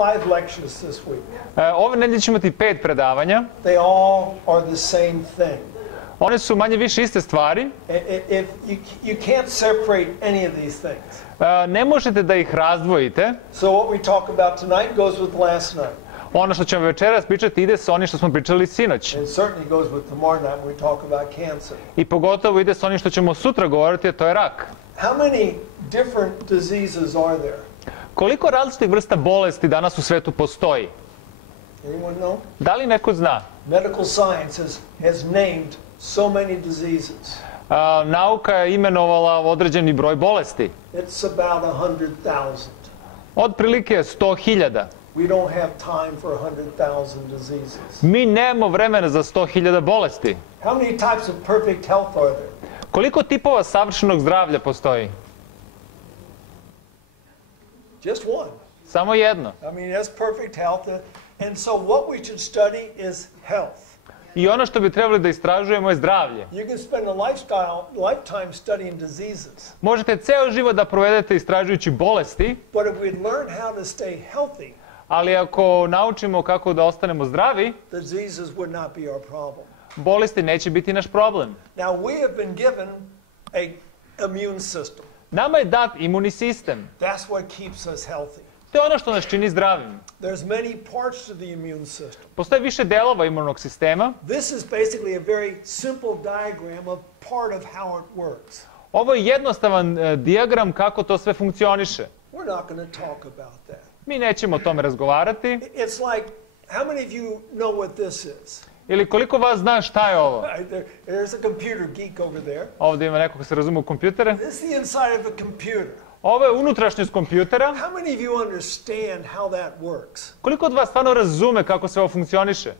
5 lectures this week. Ove nedelje ćemo imati 5 predavanja. They all are the same thing. One su manje više iste stvari. You can't separate any of these things. Ne možete da ih razdvojite. So what we talk about tonight goes with last night. Ono što ćemo večeras pričati ide sa onim što smo pričali sinoć. And certainly goes with tomorrow night when we talk about cancer. I pogotovo ide sa onim što ćemo sutra govoriti, a to je rak. How many different diseases are there? Koliko različitih vrsta bolesti danas u svetu postoji? Anyone know? Da li neko zna? Medical science has named so many diseases. Nauka je imenovala određeni broj bolesti. It's about 100,000. Otprilike 100.000. We don't have time for 100,000 diseases. Mi nemamo vremena za 100.000 bolesti. How many types of perfect health are there? Koliko tipova savršenog zdravlja postoji? Just one. Samo jedno. I mean, that's perfect health. And so what we should study is health. I ono što bi trebali da istražujemo je zdravlje. You can spend a lifetime studying diseases. Možete ceo život da provedete istražujući bolesti, But if we learn how to stay healthy, ali ako naučimo kako da ostanemo zdravi, diseases would not be our problem. bolesti neće biti naš problem. Now, we have been given a immune system. Nama je dat imunni sistem. That's what keeps us healthy. To je ono što nas čini zdravim. There's many parts to the immune system. Postoje više delova imunog sistema. This is basically a very simple diagram of part of how it works. Ovo je jednostavan dijagram kako to sve funkcioniše. We're not going to talk about that. Mi nećemo o tome razgovarati. It's like, how many of you know what this is? Ili koliko vas zna šta je ovo? There's a computer geek over there. Ovdje ima neko ko se razume u kompjutere. This is the inside of a computer. Ovo je unutrašnjost kompjutera. How many of you understand how that works? Koliko od vas stvarno razume kako sve ovo funkcioniše?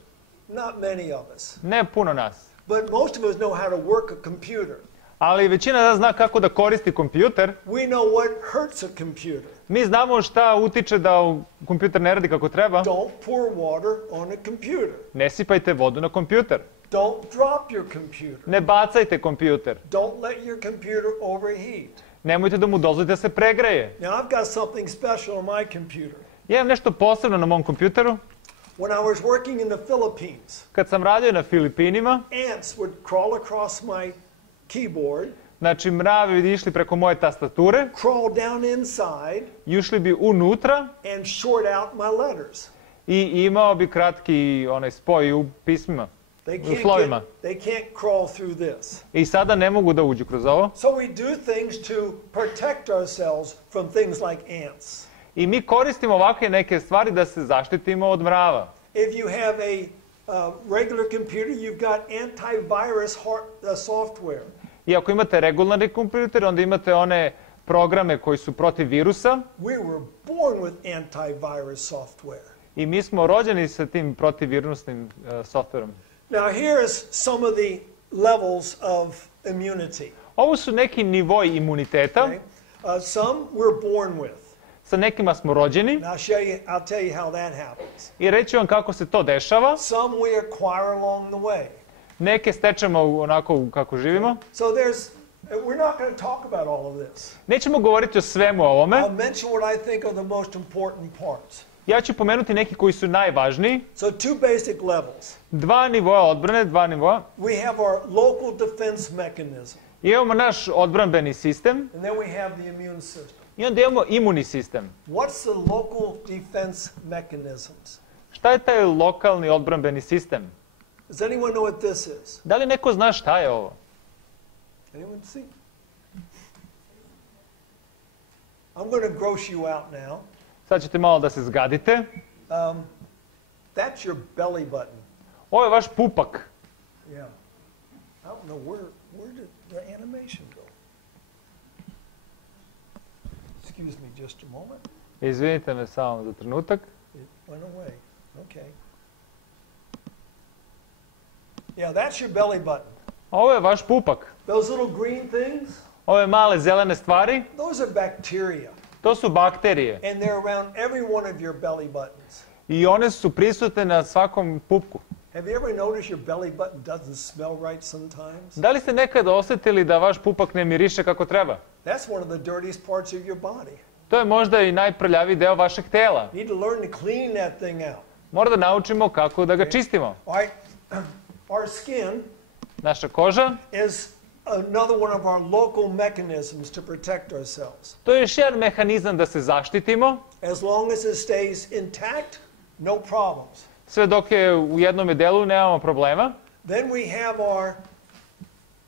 Not many of us. Ne puno nas. But most of us know how to work a computer. Ali većina nas zna kako da koristi kompjuter. We know what hurts a computer. Mi znamo šta utiče da kompjuter ne radi kako treba. Don't pour water on a computer. Ne sipajte vodu na kompjuter. Don't drop your computer. Ne bacajte kompjuter. Don't let your computer overheat. Nemojte da mu dozvolite da se pregreje. Now, I've got something special on my computer. Ja imam nešto posebno na mom kompjuteru. When I was working in the Philippines, Kad sam radio na Filipinima, ants would crawl across my keyboard, znači mravi bi išli preko moje tastature, crawl down inside, i ušli bi unutra and short out my letters. i imao bi kratki onaj spoj u pismima, u slovima. They can't crawl through this. I sada ne mogu da uđu kroz ovo. So we do things to protect ourselves from things like ants. I mi koristimo ovakve neke stvari da se zaštitimo od mrava. If you have a regular computer, you've got antivirus software. I ako imate regularni kompjuter, onda imate one programe koji su protiv virusa. We were born with antivirus software. I mi smo rođeni sa tim protivvirusnim softverom. Now here is some of the levels of immunity. Ovo su neki nivoji imuniteta. Okay. Some we're born with. Sa nekima smo rođeni. I'll tell you how that happens. I reći vam kako se to dešava. Some we acquire along the way. Neke stečemo onako kako živimo. So we're not going to talk about all of this. Nećemo govoriti o svemu ovome. I'll mention what I think are the most important parts. Ja ću pomenuti neki koji su najvažniji. So two basic levels. Dva nivoa odbrane, dva nivoa. We have our local defense mechanism. Imamo naš odbrambeni sistem. And then we have the immune system. I onda imamo imunni sistem. What's the local defense mechanisms? Šta je taj lokalni odbrambeni sistem? Does anyone know what this is? Da li neko zna šta je ovo? Anyone see? I'm going to gross you out now. Sad ćete malo da se zgadite. That's your belly button. Ovo je vaš pupak. Yeah. I don't know where did the animation go? Excuse me just a moment. Izvinite me samo za trenutak. It went away. Okay. Yeah, that's your belly button. Ovo je vaš pupak. Those little green things? Ove male zelene stvari, Those are bacteria. to su bakterije. And they're around every one of your belly buttons. I one su prisutne na svakom pupku. Have you ever noticed your belly button doesn't smell right sometimes? Da li ste nekad osjetili da vaš pupak ne miriše kako treba? That's one of the dirtiest parts of your body. To je možda i najprljaviji deo vašeg tela. Need to learn to clean that thing out. Mora da naučimo kako da ga čistimo. All right. Our skin Naša koža, is another one of our local mechanisms to protect ourselves. to je još jedan mehanizam da se zaštitimo, As long as it stays intact, no problems. sve dok je u jednom delu nemamo problema. Then we have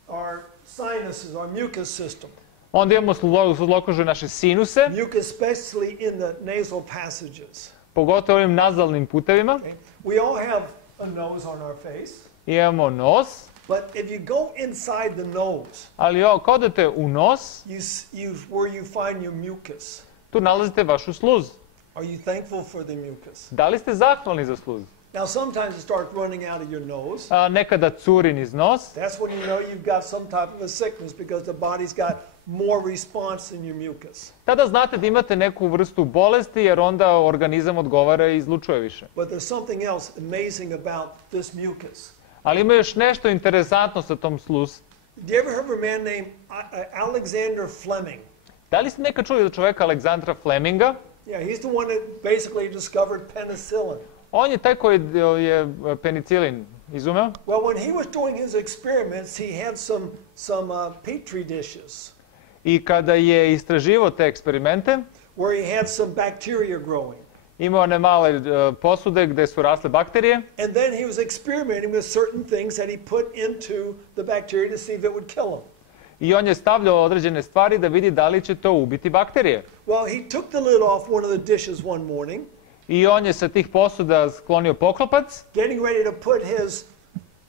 our sinuses, our mucus system. Onda imamo sluzlokožu naše sinuse, Mucus especially in the nasal passages. pogotovo ovim nazalnim putevima. Okay? We all have a nose on our face, Imamo nos, but if you go inside the nose, ali kad odete u nos, where you find your mucus. tu nalazite vašu sluz. Are you thankful for the mucus? Da li ste zahvalni za sluz? Now sometimes it starts running out of your nose. Nekada curi niz nos, That's when you know you've got some type of a sickness because the body's got more response in your mucus. tada znate da imate neku vrstu bolesti jer onda organizam odgovara i izlučuje više. But there's something else amazing about this mucus. Ali ima još nešto interesantno sa tom sluz. Do you ever heard of a man named Alexander Fleming? Da li ste nekad čuli za čoveka Aleksandra Fleminga? Yeah, he's the one that basically discovered penicillin. On je taj koji je penicilin izumeo. Well, when he was doing his experiments, he had some petri dishes I kada je istraživao te eksperimente, where he had some bacteria growing. imao one male posude gde su rasle bakterije. And then he was experimenting with certain things that he put into the bacteria to see if it would kill them. I on je stavljao određene stvari da vidi da li će to ubiti bakterije. Well, he took the lid off one of the dishes one morning, I on je sa tih posuda sklonio poklopac, getting ready to put his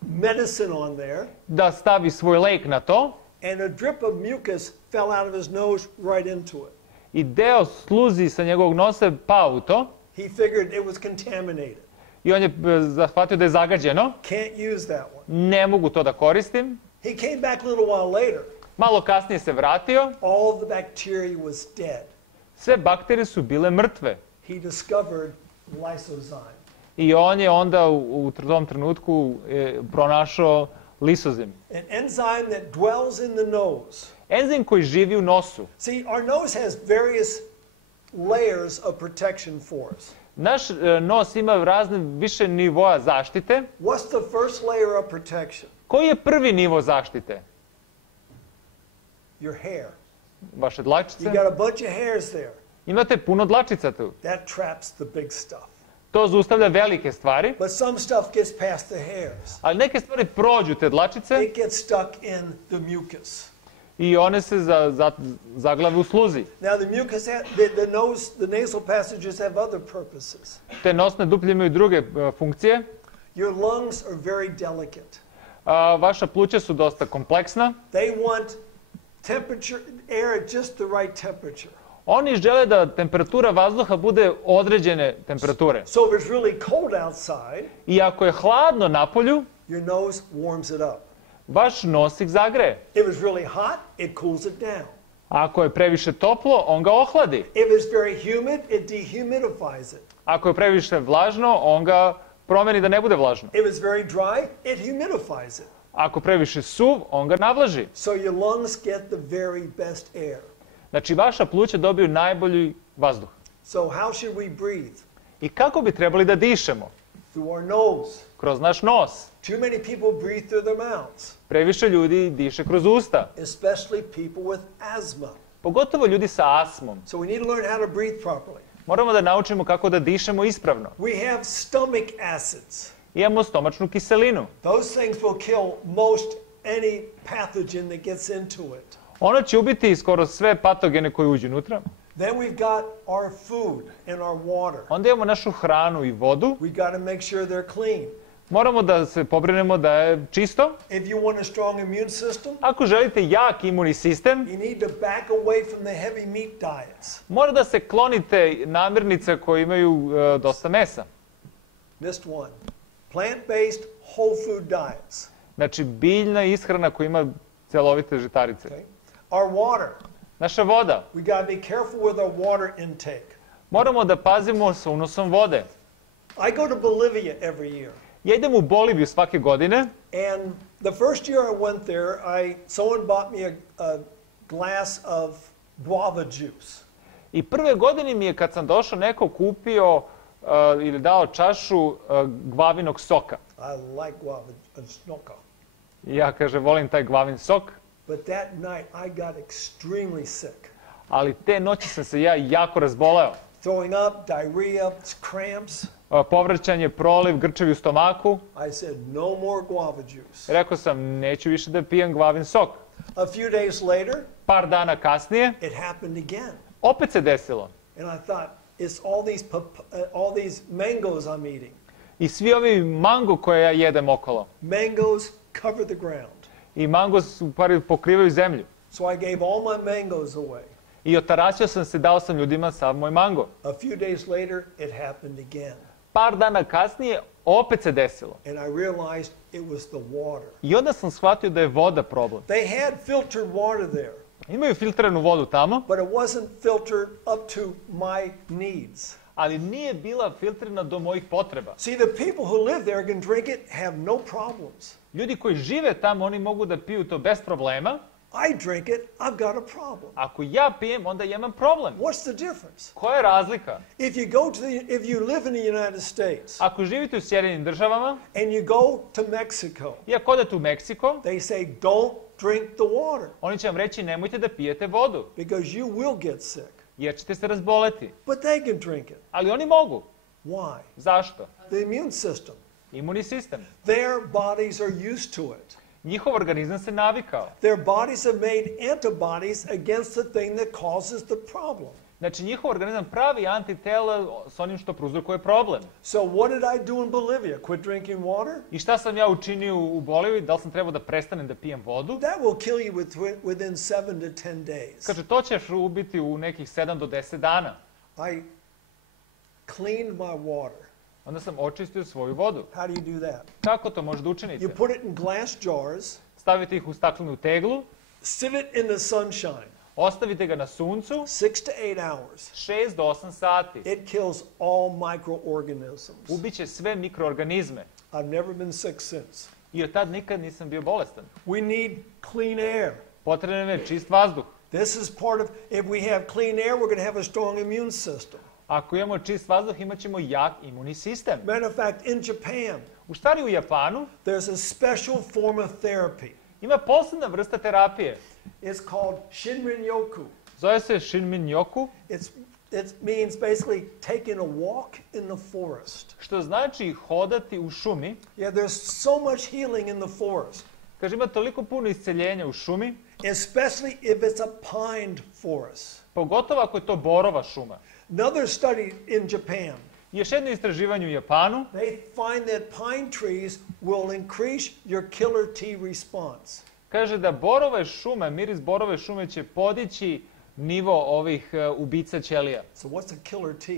medicine on there, da stavi svoj lek na to, and a drip of mucus fell out of his nose right into it. i deo sluzi sa njegovog nosa je pao u to. He figured it was contaminated. I on je zahvatio da je zagađeno. Can't use that one. Ne mogu to da koristim. He came back a little while later. Malo kasnije se vratio. All the bacteria was dead. Sve bakterije su bile mrtve. He discovered lysozyme. I on je onda u tom trenutku pronašao lisozim. An enzyme that dwells in the nose. Enzim koji živi u nosu. See, our nose has various layers of protection for us. Naš nos ima razne više nivoa zaštite. What's the first layer of protection? Koji je prvi nivo zaštite? Your hair. Vaše dlačice. You got a bunch of hairs there. Imate puno dlačica tu. That traps the big stuff. To zaustavlja velike stvari. But some stuff gets past the hairs. Ali neke stvari prođu te dlačice It gets stuck in the mucus. i one se zaglave u sluzi. Now the mucus, the nasal passages have other purposes. Te nosne duplje imaju druge funkcije. Your lungs are very delicate. Vaša pluća su dosta kompleksna. They want temperature, air at just the right temperature. Oni žele da temperatura vazduha bude određene temperature. So if it's really cold outside, I ako je hladno napolju, your nose warms it up. vaš nos ih zagreje. If it's really hot, it cools it down. Ako je previše toplo, on ga ohladi. If it's very humid, it dehumidifies it. Ako je previše vlažno, on ga promeni da ne bude vlažno. If it's very dry, it humidifies it. Ako previše suv, on ga navlaži. So your lungs get the very best air. Znači, vaša pluća dobiju najbolji vazduh. So how should we breathe? I kako bi trebali da dišemo? Through our nose. Kroz naš nos. Too many people breathe through their mouths, Previše ljudi diše kroz usta. especially people with asthma. Pogotovo ljudi sa astmom. So we need to learn how to breathe properly. Moramo da naučimo kako da dišemo ispravno. We have stomach acids. Imamo stomačnu kiselinu. Those things will kill most any pathogen that gets into it. Ono će ubiti skoro sve patogene koji uđu unutra. Then we've got our food and our water. Onda imamo našu hranu i vodu. We got to make sure they're clean. Moramo da se pobrinemo da je čisto. If you want a strong immune system, Ako želite jak imunni sistem, you need to back away from the heavy meat diets. mora da se klonite namirnica koje imaju dosta mesa. Missed one. Plant-based whole food diets. Znači, biljna ishrana koja ima celovite žitarice. Okay? Our water. Naša voda. We got to be careful with our water intake. Moramo da pazimo sa unosom vode. I go to Bolivia every year. Ja idem u Boliviju svake godine. And the first year I went there, someone bought me a glass of guava juice. I prve godine mi je kad sam došao neko kupio ili dao čašu gvavinog soka. I like guava and snoka. I ja, kaže, volim taj gvavin sok. But that night I got extremely sick. Ali te noći sam se ja jako razboleo. Throwing up, diarrhea, cramps. Povraćanje, proliv, grčevi u stomaku. I said, no more guava juice. Rekao sam, neću više da pijem gvavin sok. A few days later, Par dana kasnije, it happened again. opet se desilo. And I thought, it's all these mangoes I'm eating. I svi ovi mango koje ja jedem okolo. Mangoes cover the ground. I mango pokrivaju zemlju. So I gave all my mangoes away. I otarasio sam se, dao sam ljudima sav moj mango. A few days later, it happened again. Par dana kasnije, opet se desilo. And I realized it was the water. I onda sam shvatio da je voda problem. They had filtered water there, Imaju filtriranu vodu tamo, but it wasn't filtered up to my needs. ali nije bila filtrirana do mojih potreba. See, the people who live there can drink it, have no problems. Ljudi koji žive tamo, oni mogu da piju to bez problema. I drink it, I've got a problem. Ako ja pijem, onda ja imam problem. What's the difference? Koja je razlika? If you live in the United States Ako živite u Sjedinjenim državama and you go to Mexico, i ako odete u Meksiko, they say don't drink the water oni će vam reći nemojte da pijete vodu, because you will get sick. jer ćete se razboleti. But they can drink it. Ali oni mogu. Why? Zašto? The immune system. Imuni sistem. Their bodies are used to it. Njihov organizam se navikao. Their bodies have made antibodies against the thing that causes the problem. Znači, njihov organizam pravi antitela s onim što prouzrokuje problem. So what did I do in Bolivia? Quit drinking water? I šta sam ja učinio u Boliviji? Da li sam trebao da prestanem da pijem vodu? That will kill you within 7 to 10 days. Kaže, to ćeš ubiti u nekih 7 do 10 dana. I cleaned my water. Onda sam očistio svoju vodu. How do you do that? Kako to možete učiniti? You put it in glass jars, Stavite ih u staklenu teglu, sit it in the sunshine, ostavite ga na suncu 6 to 8 hours. 6 do 8 sati. It kills all microorganisms. Ubiće sve mikroorganizme. I've never been sick since. I od tad nikad nisam bio bolestan. We need clean air. Potreban je čist vazduh. This is part of, if we have clean air, we're going to have a strong immune system. Ako imamo čist vazduh, imat ćemo jak imunni sistem. Matter of fact, in Japan, U stvari u Japanu there's a special form of therapy. ima posebna vrsta terapije. It's called Shinrin-yoku. Zove se Shinmin-yoku, It means basically taking a walk in the forest. što znači hodati u šumi. Yeah, there's so much healing in the forest, Kaže, ima toliko puno isceljenja u šumi, especially if it's a pine forest. pogotovo ako je to borova šuma. Another study in Japan, I još jedno istraživanje u Japanu, they find that pine trees will increase your killer T response. kaže da borove šume, miris borove šume će podići nivo ovih ubica ćelija. So what's a killer T?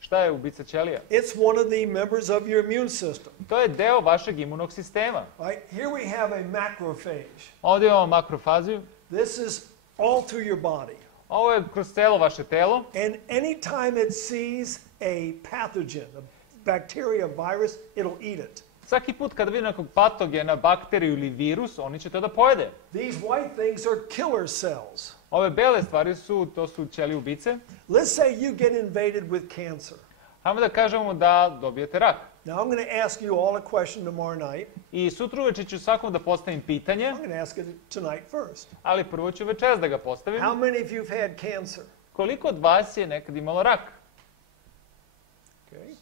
Šta je ubica ćelija? It's one of the members of your immune system. To je deo vašeg imunog sistema. Right? Here we have a macrophage. Ovdje imamo makrofaziju. This is all through your body. Ovo je kroz celo vaše telo. And anytime it sees a pathogen, a bacteria, virus, it'll eat it. Svaki put kada vidi nekog patogena, bakteriju ili virus, oni će to da pojede. These white things are killer cells. Ove bele stvari to su ćelije ubice. Let's say you get invaded with cancer. Hajmo da kažemo da dobijete rak. Now I'm going to ask you all a question tomorrow night. I sutra uveče ću svakom da postavim pitanje, I'm going to ask it tonight first. ali prvo ću večeras da ga postavim. How many of you have had cancer? Koliko od vas je nekad imalo rak? Okay.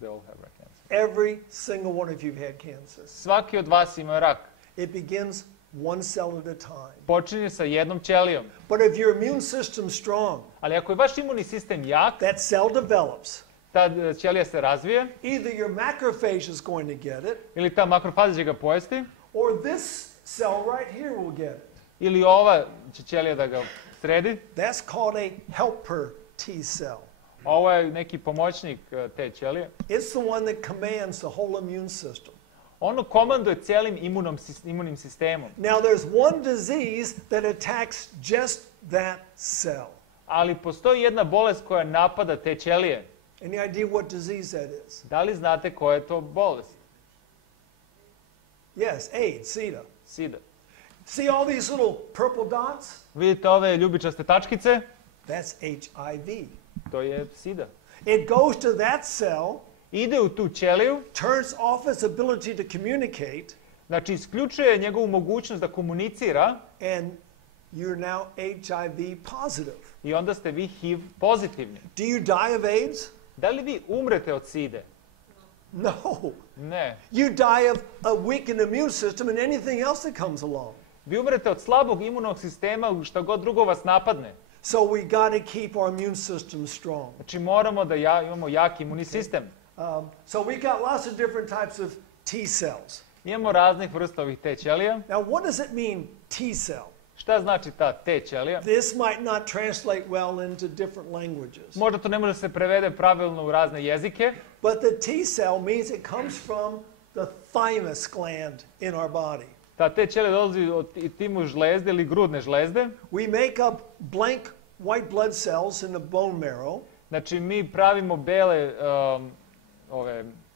They all have cancer. Every single one of you have had cancer. Svaki od vas ima rak. It begins one cell at a time. Počinje sa jednom ćelijom. But if your immune system's strong, Ali ako je vaš imunni sistem jak, that cell develops. ta ćelija se razvije, Either your macrophage is going to get it, ili ta makrofaza će ga pojesti, or this cell right here will get it. ili ova će ćelija da ga sredi. That's called a helper T cell. Ovo je neki pomoćnik te ćelije. It's the one that commands the whole immune system. Ono komanduje cijelim imunnim sistemom. Now there's one disease that attacks just that cell. Ali postoji jedna bolest koja napada te ćelije. Any idea what disease that is? Da li znate koja je to bolest? Yes, AIDS, SIDA. SIDA. See all these little purple dots? Vidite ove ljubičaste tačkice? That's HIV. To je sida. It goes to that cell, Ide u tu ćeliju, turns off its ability to communicate, znači isključuje njegovu mogućnost da komunicira and you're now HIV positive. i onda ste vi HIV pozitivni. Do you die of AIDS? Da li vi umrete od side? No. Ne. You die of a weakened immune system and anything else that comes along. Vi umrete od slabog imunog sistema, šta god drugo vas napadne. So we got to keep our immune system strong. Znači moramo da imamo jak imunni sistem. So we got lots of different types of T cells. Imamo raznih vrsta ovih T ćelija. Now, what does it mean, T cell? Šta znači ta T ćelija? This might not translate well into different languages. Možda to ne može se prevede pravilno u razne jezike, But the T cell means it comes from the thymus gland in our body. ta T ćelija dolazi od timu žlezde ili grudne žlezde. We make up blank white blood cells in the bone marrow. Znači mi pravimo bele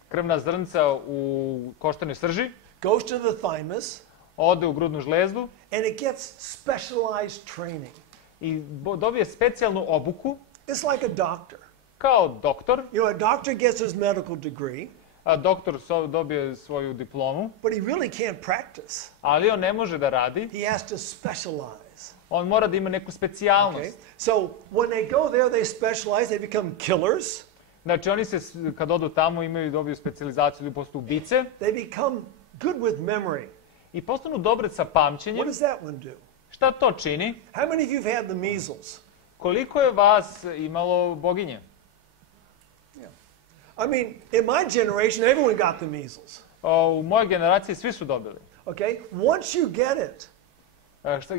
krvna zrnca u koštanoj srži, Goes to the thymus, ode u grudnu žlezdu and it gets specialized training. i dobije specijalnu obuku It's like a doctor. kao doktor. You know, a doctor gets his medical degree, A doktor dobije svoju diplomu, but he really can't practice. ali on ne može da radi. He has to specialize. On mora da ima neku specijalnost. Okay? So when they go there, they specialize, they become killers. Znači oni se, kad odu tamo, dobiju specijalizaciju ili postaju ubice They become good with memory. i postanu dobre sa pamćenjem. What does that one do? Šta to čini? How many of you have had the measles? Koliko je vas imalo boginje? I mean, in my generation, everyone got the measles. U mojoj generaciji svi su dobili. Okay? Once you get it,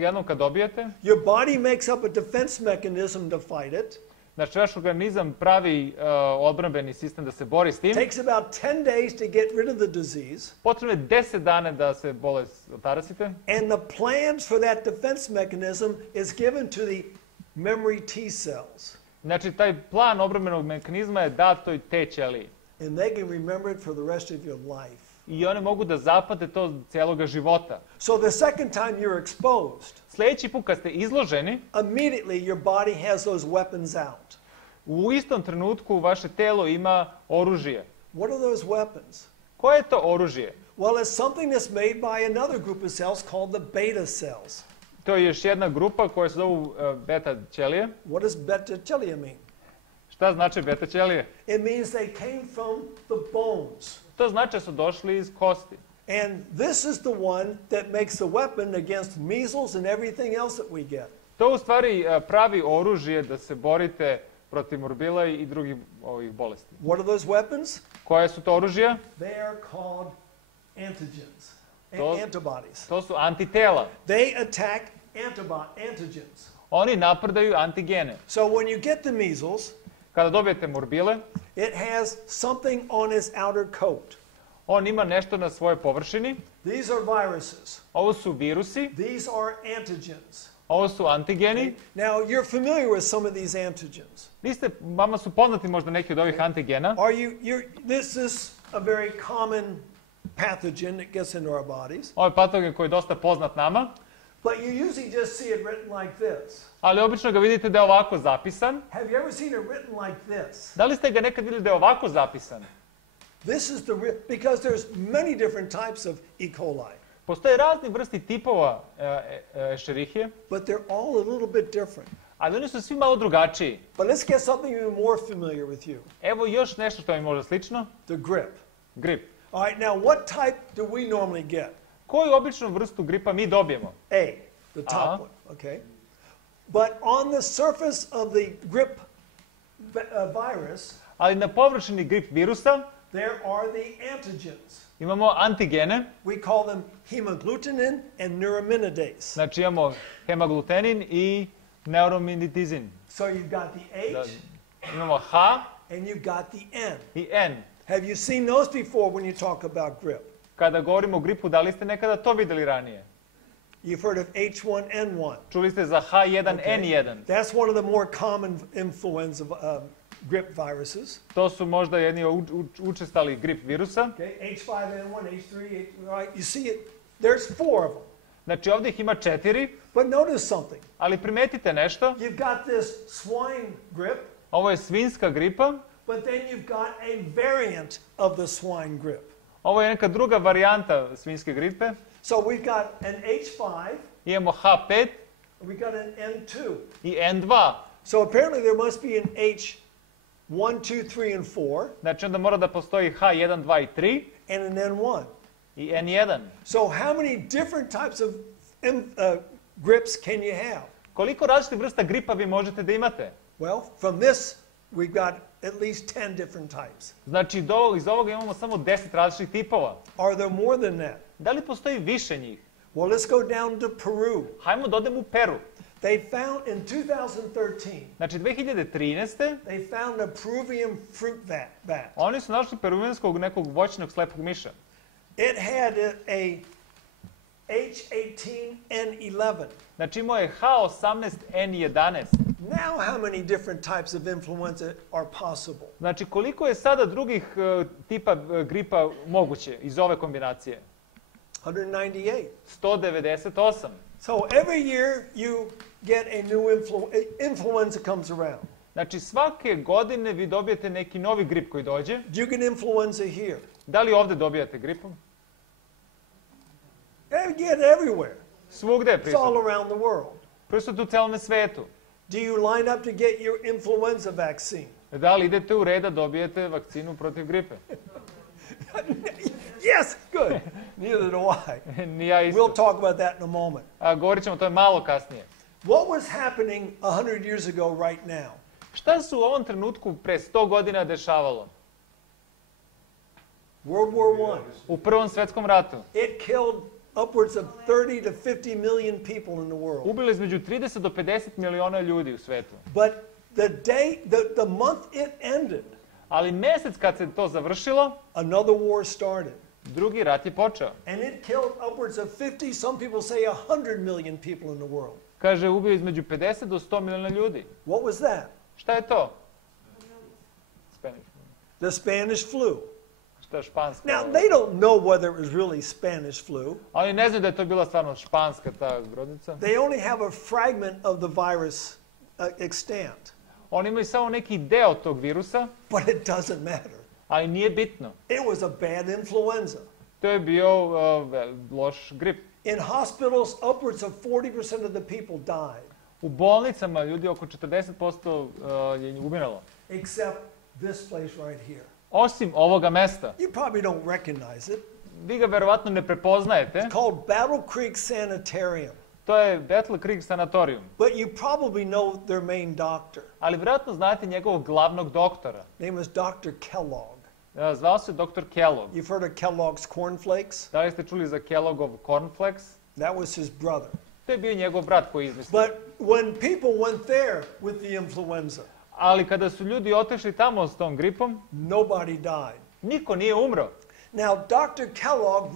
Jednom kad dobijete, your body makes up a defense mechanism to fight it. znači vaš organizam pravi odbrambeni sistem da se bori s tim. Takes about 10 days to get rid of the disease. Potrebno je 10 dana da se bolest otarasite. And the plans for that defense mechanism is given to the memory T cells. Znači taj plan odbrambenog mehanizma je dat toj T ćeliji. And they can remember it for the rest of your life. I one mogu da zapamte to cijeloga života. So the second time you're exposed, Sljedeći put kad ste izloženi, immediately your body has those weapons out. u istom trenutku vaše telo ima oružje. What are those weapons? Koje je to oružje? Well, it's something that's made by another group of cells called the beta cells. To je još jedna grupa koja se zovu beta ćelije. What does beta cilia mean? Šta znači beta ćelije? It means they came from the bones. To znači da su došli iz kosti. And this is the one that makes the weapon against measles and everything else that we get. To u stvari pravi oružje da se borite protiv morbila i drugih ovih bolesti. What are those weapons? Koje su to oružje? They are called antigens, antibodies. To su antitela. They attack antigens. Oni napadaju antigene. So when you get the measles, Kada dobijete morbile, it has something on its outer coat. on ima nešto na svojoj površini. These are viruses. Ovo su virusi, These are antigens. ovo su antigeni. Now, you're familiar with some of these antigens. Vama su poznati možda neki od ovih antigena. This is a very common pathogen that gets into our bodies. Ovo je patogen koji je dosta poznat nama, But you usually just see it written like this. ali obično ga vidite da je ovako zapisan. Have you ever seen it written like this? Da li ste ga nekad vidjeli da je ovako zapisan? This is because there's many different types of E. coli, Postoje razni vrsti tipova Escherichije, but they're all a little bit different. ali oni su svi malo drugačiji. But let's get something even more familiar with you. Evo još nešto što mi može slično. The grip. Grip. All right, now what type do we normally get? Koju običnu vrstu gripa mi dobijemo? A, the top one, okay? But on the surface of the grip virus, Ali na površini grip virusa there are the antigens. imamo antigene, We call them hemagglutinin and neuraminidase. znači imamo hemaglutenin i neuraminidazin. So you've got the H Imamo H and you've got the N. i N. Have you seen those before when you talk about grip? Kada govorimo o gripu, da li ste nekada to vidjeli ranije? You've heard of H1N1. Čuli ste za H1N1. That's one of the more common influenza grip viruses. To su možda jedni učestali grip virusa. Okay, H5N1, H3, right? You see it. There's 4 of them. Znači ovdje ih ima 4, But notice something. ali primetite nešto. You've got this swine grip, Ovo je svinjska gripa, but then you've got a variant of the swine grip. ovo je neka druga varijanta svinjske gripe. So we've got an H5, Imamo H5 we got an N2. i N2. So apparently there must be an H1, 2, 3, and 4, Znači onda mora da postoji H1, 2 i 3 and an N1. i N1. So how many different types of grips can you have? Koliko različitih vrsta gripa vi možete da imate? Well, from this, we've got at least 10 different types. Znači iz ovoga imamo samo 10 različitih tipova. Are there more than that? Da li postoji više njih? Well, let's go down to Peru. Hajmo da odemo u Peru. They found in 2013, Znači 2013. they found a Peruvian fruit bat. Oni su našli peruvijanskog nekog voćnog slepog miša. It had a H18N11. Znači imao je H18N11. Now how many different types of influenza are possible? Znači koliko je sada drugih tipa gripa moguće iz ove kombinacije? 198. 198. So every year you get a new influenza comes around. Znači svake godine vi dobijete neki novi grip koji dođe. You get influenza here. Da li ovdje dobijate gripom? You get it everywhere. Svugde je It's all prisutno. around the world. Prisutno u celom svetu. Do you line up to get your influenza vaccine? Da li idete u red da dobijete vakcinu protiv gripe? Yes, good. Neither do I. Ni ja isto. We'll talk about that in a moment. Govorit ćemo o tome malo kasnije. What was happening 100 years ago right now? Šta se u ovom trenutku pre 100 godina dešavalo? World War I. U Prvom svetskom ratu. It killed upwards of 30 to 50 million people in the world. Ubilo između 30 do 50 miliona ljudi u svetu. But the month it ended, Ali mjesec kad se to završilo, another war started. drugi rat je počeo. And it killed upwards of 50, some people say 100 million people in the world. Kaže, ubio između 50 do 100 miliona ljudi. What was that? Šta je to? Spanish. The Spanish flu. Šta je španska? Now, they don't know whether it was really Spanish flu. Oni ne znaju da je to bila stvarno španska ta groznica. They only have a fragment of the virus extant. Oni imaju samo neki deo tog virusa, But it doesn't matter. ali nije bitno. It was a bad influenza. To je bio loš grip. In hospitals, upwards of 40% of the people died, U bolnicama ljudi oko 40% je umiralo. except this place right here. Osim ovoga mesta. You probably don't recognize it. Vi ga verovatno ne prepoznajete. It's called Battle Creek Sanitarium. To je Battle Creek sanatorium. But you probably know their main doctor. Ali vjerojatno znate njegovog glavnog doktora. Name was Dr. Kellogg. Zvao se doktor Kellogg. You've heard of Kellogg's cornflakes? Da li ste čuli za Kelloggov cornflakes? That was his brother. To je bio njegov brat koji je izmislio. But when people went there with the influenza, Ali kada su ljudi otišli tamo s tom gripom, nobody died. niko nije umro. Now, Dr. Kellogg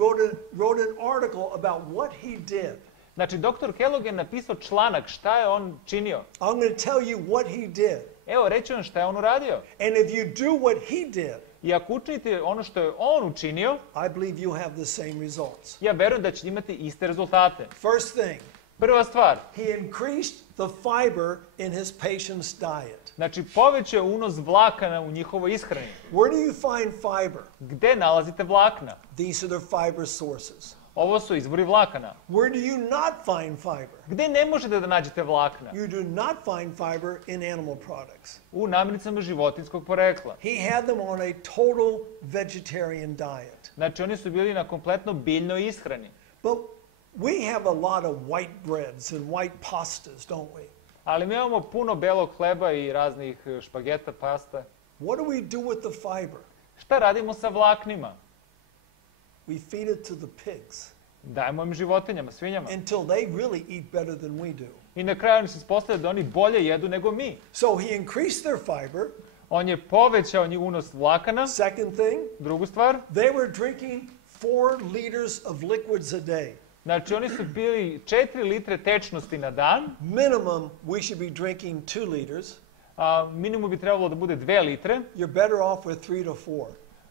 wrote an article about what he did. Znači, doktor Kellogg je napisao članak šta je on činio. I'm going to tell you what he did. Evo, reći vam šta je on uradio. And if you do what he did, I ako učinite ono što je on učinio, I believe you have the same results. ja verujem da ćete imati iste rezultate. First thing, Prva stvar, he increased the fiber in his patient's diet. znači povećao unos vlakana u njihovoj ishrani. Where do you find fiber? Gde nalazite vlakna? These are the fiber sources. Ovo su izvori vlakana. Where do you not find fiber? Gde ne možete da nađete vlakna? You do not find fiber in animal products. U namirnicama životinjskog porekla. He had them on a total vegetarian diet. Znači oni su bili na kompletno biljnoj ishrani. But we have a lot of white breads and white pastas, don't we? Ali mi imamo puno belog hleba i raznih špageta, pasta. What do we do with the fiber? Šta radimo sa vlaknima? We feed it to the pigs Dajemo im životinjama, svinjama. until they really eat better than we do. I na kraju se ispostavlja da oni bolje jedu nego mi. So he increased their fiber. On je povećao njih unos vlakana. Second thing, Drugu stvar, they were drinking 4 liters of liquids a day. znači oni su pili 4 litre tečnosti na dan, Minimum, we should be drinking 2 liters. a minimum bi trebalo da bude 2 litre, You're better off with 3 to 4.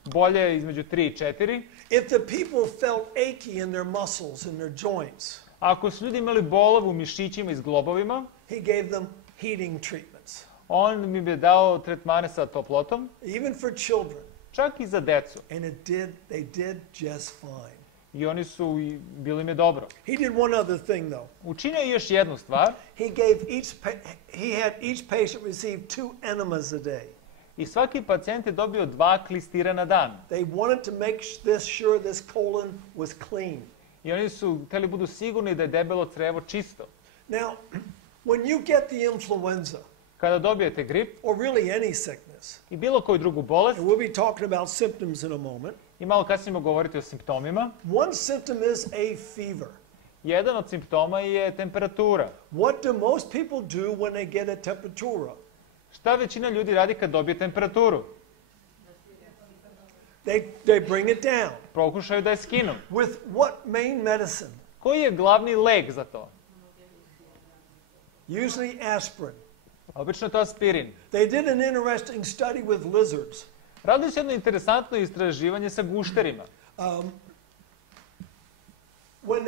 bolje je između 3 i 4. If the people felt achy in their muscles and their joints, Ako su ljudi imali bolove u mišićima i zglobovima, he gave them heating treatments. on mi bi dao tretmane sa toplotom, Even for children. čak i za decu. And they did just fine. I oni su bili im je dobro. He did one other thing though. Učinio je još jednu stvar. He had each patient receive 2 enemas a day. I svaki pacijent je dobio 2 klistira na dan. They wanted to make sure this colon was clean. I oni su hteli budu sigurni da je debelo crevo čisto. Now, when you get the influenza, Kada dobijete grip or really any sickness, i bilo koju drugu bolest, and we'll be talking about symptoms in a moment, i malo kasnije ćemo govoriti o simptomima, one symptom is a fever. jedan od simptoma je temperatura. What do most people do when they get a temperatura? Šta većina ljudi radi kad dobije temperaturu? They bring it down. Pokušaju da je skinu. With what main medicine? Koji je glavni lek za to? Usually aspirin. Obično je to aspirin. They did an interesting study with lizards. Radili su jedno interesantno istraživanje sa gušterima. When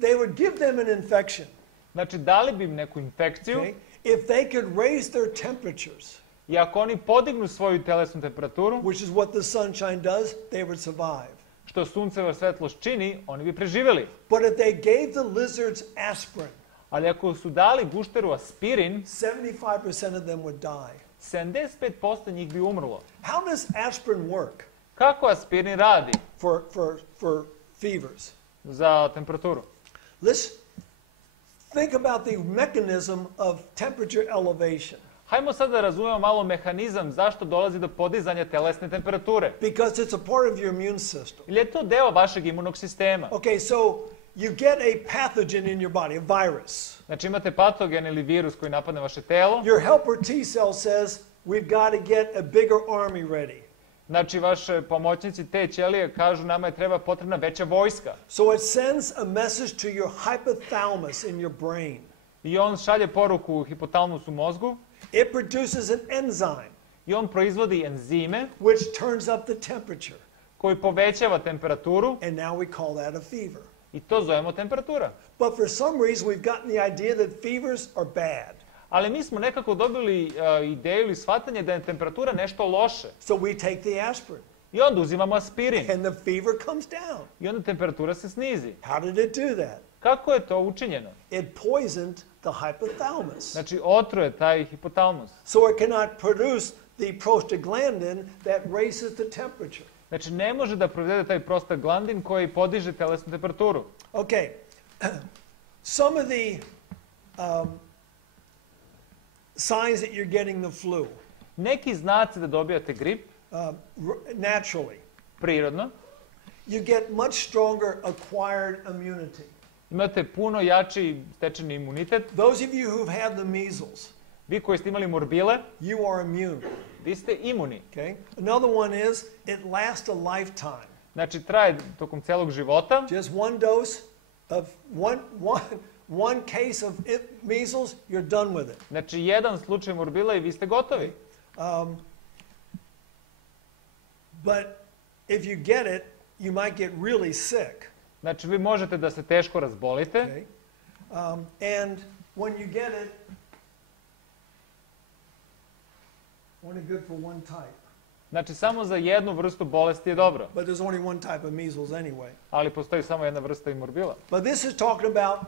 they would give them an infection. Znači, dali bi im neku infekciju, Okay? If they could raise their temperatures, i ako oni podignu svoju telesnu temperaturu, which is what the sunshine does, they would survive. što sunceva svetlost čini, oni bi preživjeli. But if they gave the lizards aspirin, Ali ako su dali gušteru aspirin, 75% of them would die. 75% njih bi umrlo. How does aspirin work Kako aspirin radi for fevers? za temperaturu? Let's think about the mechanism of temperature elevation. Hajmo sad da razumemo malo mehanizam zašto dolazi do podizanja telesne temperature. Because it's a part of your immune system. Ili je to deo vašeg imunog sistema? Okay, so you get a pathogen in your body, a virus. Znači imate patogen ili virus koji napadne vaše telo. Your helper T cell says, we've got to get a bigger army ready. Znači vaše pomoćnici te ćelije kažu nama je potrebna veća vojska. So it sends a message to your hypothalamus in your brain. I on šalje poruku hipotalamus u mozgu. It produces an enzyme I on proizvodi enzime which turns up the temperature. koji povećava temperaturu And now we call that a fever. i to zovemo temperatura. But for some reason we've gotten the idea that fevers are bad. Ali mi smo nekako dobili ideju ili shvatanje da je temperatura nešto loše. So we take the aspirin I onda uzimamo aspirin. and the fever comes down. I onda temperatura se snizi. How did it do that? Kako je to učinjeno? It poisoned the hypothalamus. Znači otruje taj hipotalamus. So it cannot produce the prostaglandin that raises the temperature. Znači ne može da proizvede taj prostaglandin koji podiže telesnu temperaturu. Okay. Some of the signs that you're getting the flu, Neki znaci da dobijate grip, naturally, prirodno, you get much stronger acquired immunity. imate puno jači stečeni imunitet. Those of you who've had the measles, Vi koji ste imali morbile, you are immune. vi ste imuni. Okay. Another one is it lasts a lifetime. Znači traje tokom celog života. Just one dose of one case of measles, you're done with it. Znači jedan slučaj morbila i vi ste gotovi. But if you get it, you might get really sick. Znači vi možete da se teško razbolite. Okay. And when you get it, only good for one type. Znači samo za jednu vrstu bolesti je dobro. But there's only one type of measles anyway. Ali postoji samo jedna vrsta i morbila. But this is talking about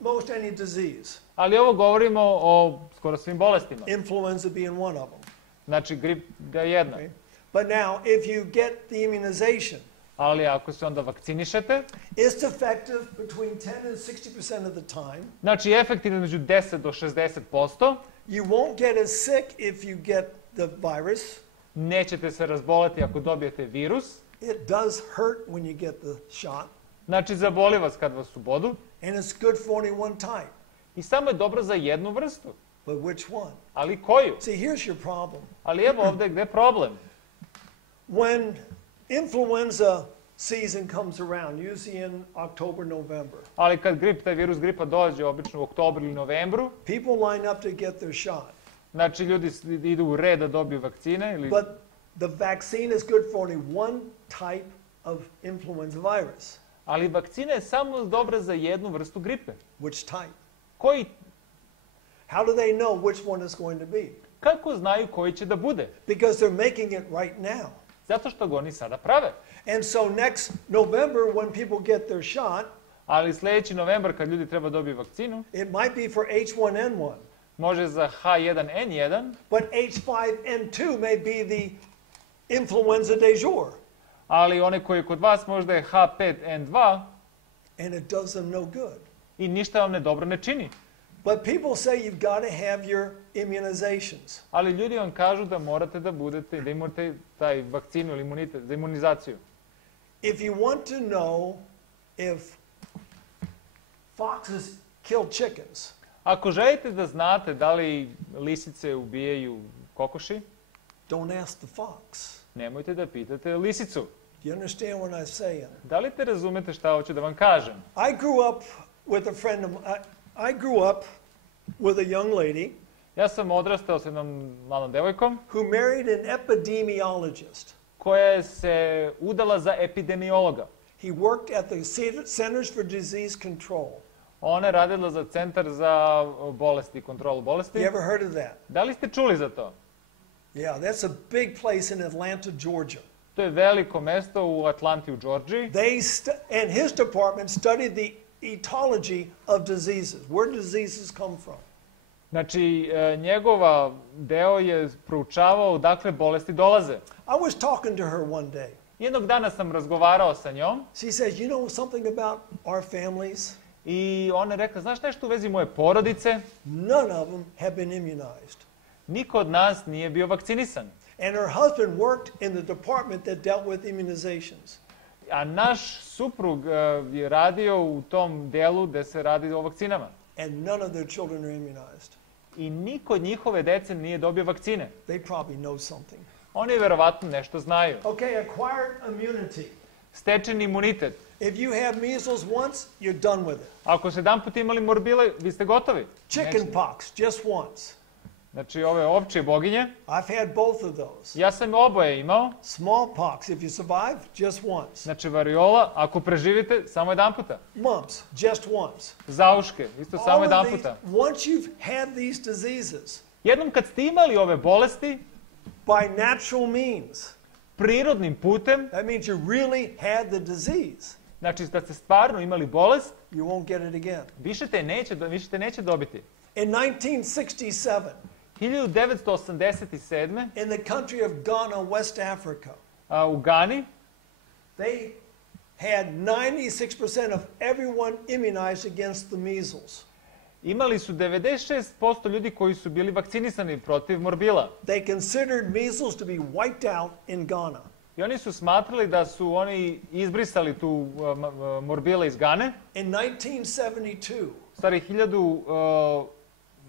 most any disease. Ali ovo govorimo o skoro svim bolestima. Influenza being one of them. Znači grip je jedna. Okay. But now, if you get the immunization, Ali ako se onda vakcinišete, it's effective between 10 and 60% of the time. znači efektivno između 10 do 60%, You won't get as sick if you get the virus. nećete se razboleti ako dobijete virus, It does hurt when you get the shot. znači zaboli vas kad vas ubodu, And it's good for only one type. i samo je dobro za jednu vrstu. But which one? Ali koju? See, here's your problem. Ali evo ovdje gde je problem. When influenza season comes around, usually in October, November, Ali kad taj virus gripa dođe obično u oktobru ili novembru, people line up to get their shot. znači ljudi idu u red da dobiju vakcine. But the vaccine is good for only one type of influenza virus. Ali vakcina je samo dobra za jednu vrstu gripe. Which type? Koji, How do they know which one is going to be? kako znaju koji će da bude? Because they're making it right now. Zato što ga oni sada prave. And so next November, when people get their shot, Ali sljedeći novembar kad ljudi treba dobiju vakcinu, it might be for H1N1, može za H1N1, but H5N2 may be the influenza du jour, ali onaj koji je kod vas možda je H5N2 and it does them no good. i ništa vam dobro ne čini. But people say you've got to have your immunizations. Ali ljudi vam kažu da morate da imate taj vakcinu ili imunitet, za imunizaciju. If you want to know if foxes kill chickens, Ako želite da znate da li lisice ubijaju kokoši, don't ask the fox. nemojte da pitate lisicu. Do you understand what I'm saying? Da li te razumete šta hoću da vam kažem? I grew up with a friend of I grew up with a young lady Ja sam odrastao s jednom malom devojkom who married an epidemiologist. koja je se udala za epidemiologa. He worked at the Centers for Disease Control. Ona je radila za centar za bolesti i kontrolu You bolesti. ever heard of that? Da li ste čuli za to? Yeah, that's a big place in Atlanta, Georgia. To je veliko mesto u Atlanti u Džordžiji. And his department studied the etiology of diseases. Where diseases come from? Znači, njegova deo je proučavao odakle bolesti dolaze. I was talking to her one day. Jednog dana sam razgovarao sa njom She says, you know something about our families? i ona je rekla, znaš nešto u vezi moje porodice? None of them have been immunized. Niko od nas nije bio vakcinisan. And her husband worked in the department that dealt with immunizations. A naš suprug je radio u tom delu gde se radi o vakcinama. And none of their children are immunized. I niko od njihove dece nije dobio vakcine. They probably know something. Oni verovatno nešto znaju. Okay, acquired immunity. Stečeni imunitet. If you have measles once, you're done with it. Ako ste jedan put imali morbile, vi ste gotovi. Chicken pox, just once. Znači, ove ovčje boginje, I've had both of those. ja sam oboje imao. Smallpox, if you survive, just once. Znači, variola, ako preživite, samo jedan puta. Mumps, just once. Zauške, isto samo All jedan of these, puta. once you've had these diseases, Jednom kad ste imali ove bolesti, by natural means, prirodnim putem, that means you really had the disease, znači da ste stvarno imali bolest, you won't get it again. više te neće dobiti. In 1967, 1987. in the country of Ghana, West Africa, U Gani, they had 96% of everyone immunized against the measles. imali su 96% ljudi koji su bili vakcinisani protiv morbila. They considered measles to be wiped out in Ghana. I oni su smatrali da su oni izbrisali tu morbila iz Gane. In 1972, Stari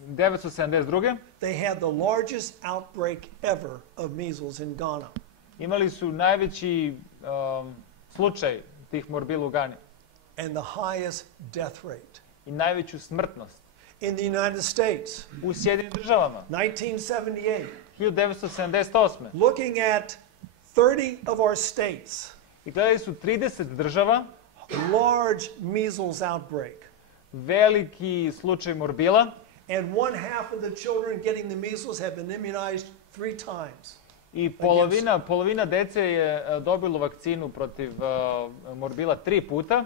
1972. they had the largest outbreak ever of measles in Ghana. Imali su najveći slučaj tih morbila u Gani And the highest death rate. i najveću smrtnost. In the United States, U Sjedinim državama, 1978, 1978. looking at 30 of our states, I gledali su 30 država, large measles outbreak. veliki slučaj morbila And one half of the children getting the measles have been immunized 3 times. i polovina dece je dobilo vakcinu protiv morbila 3 puta.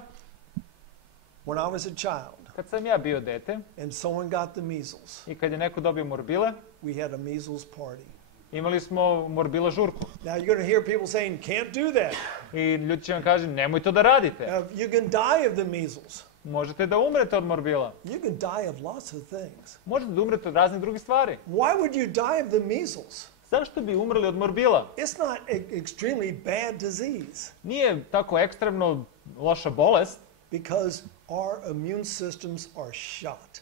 When I was a child Kad sam ja bio dete and someone got the measles, i kad je neko dobio morbile, we had a measles party. imali smo morbila žurku. Now you're going to hear people saying, can't do that. I ljudi će vam kažu, nemoj to da radite. You can die of the measles. Možete da umrete od morbila. You can die of lots of things. Možete da umrete od raznih drugih stvari. Why would you die of the measles? Zašto bi umrli od morbila? It's not an extremely bad disease Nije tako ekstremno loša bolest, because our immune systems are shot.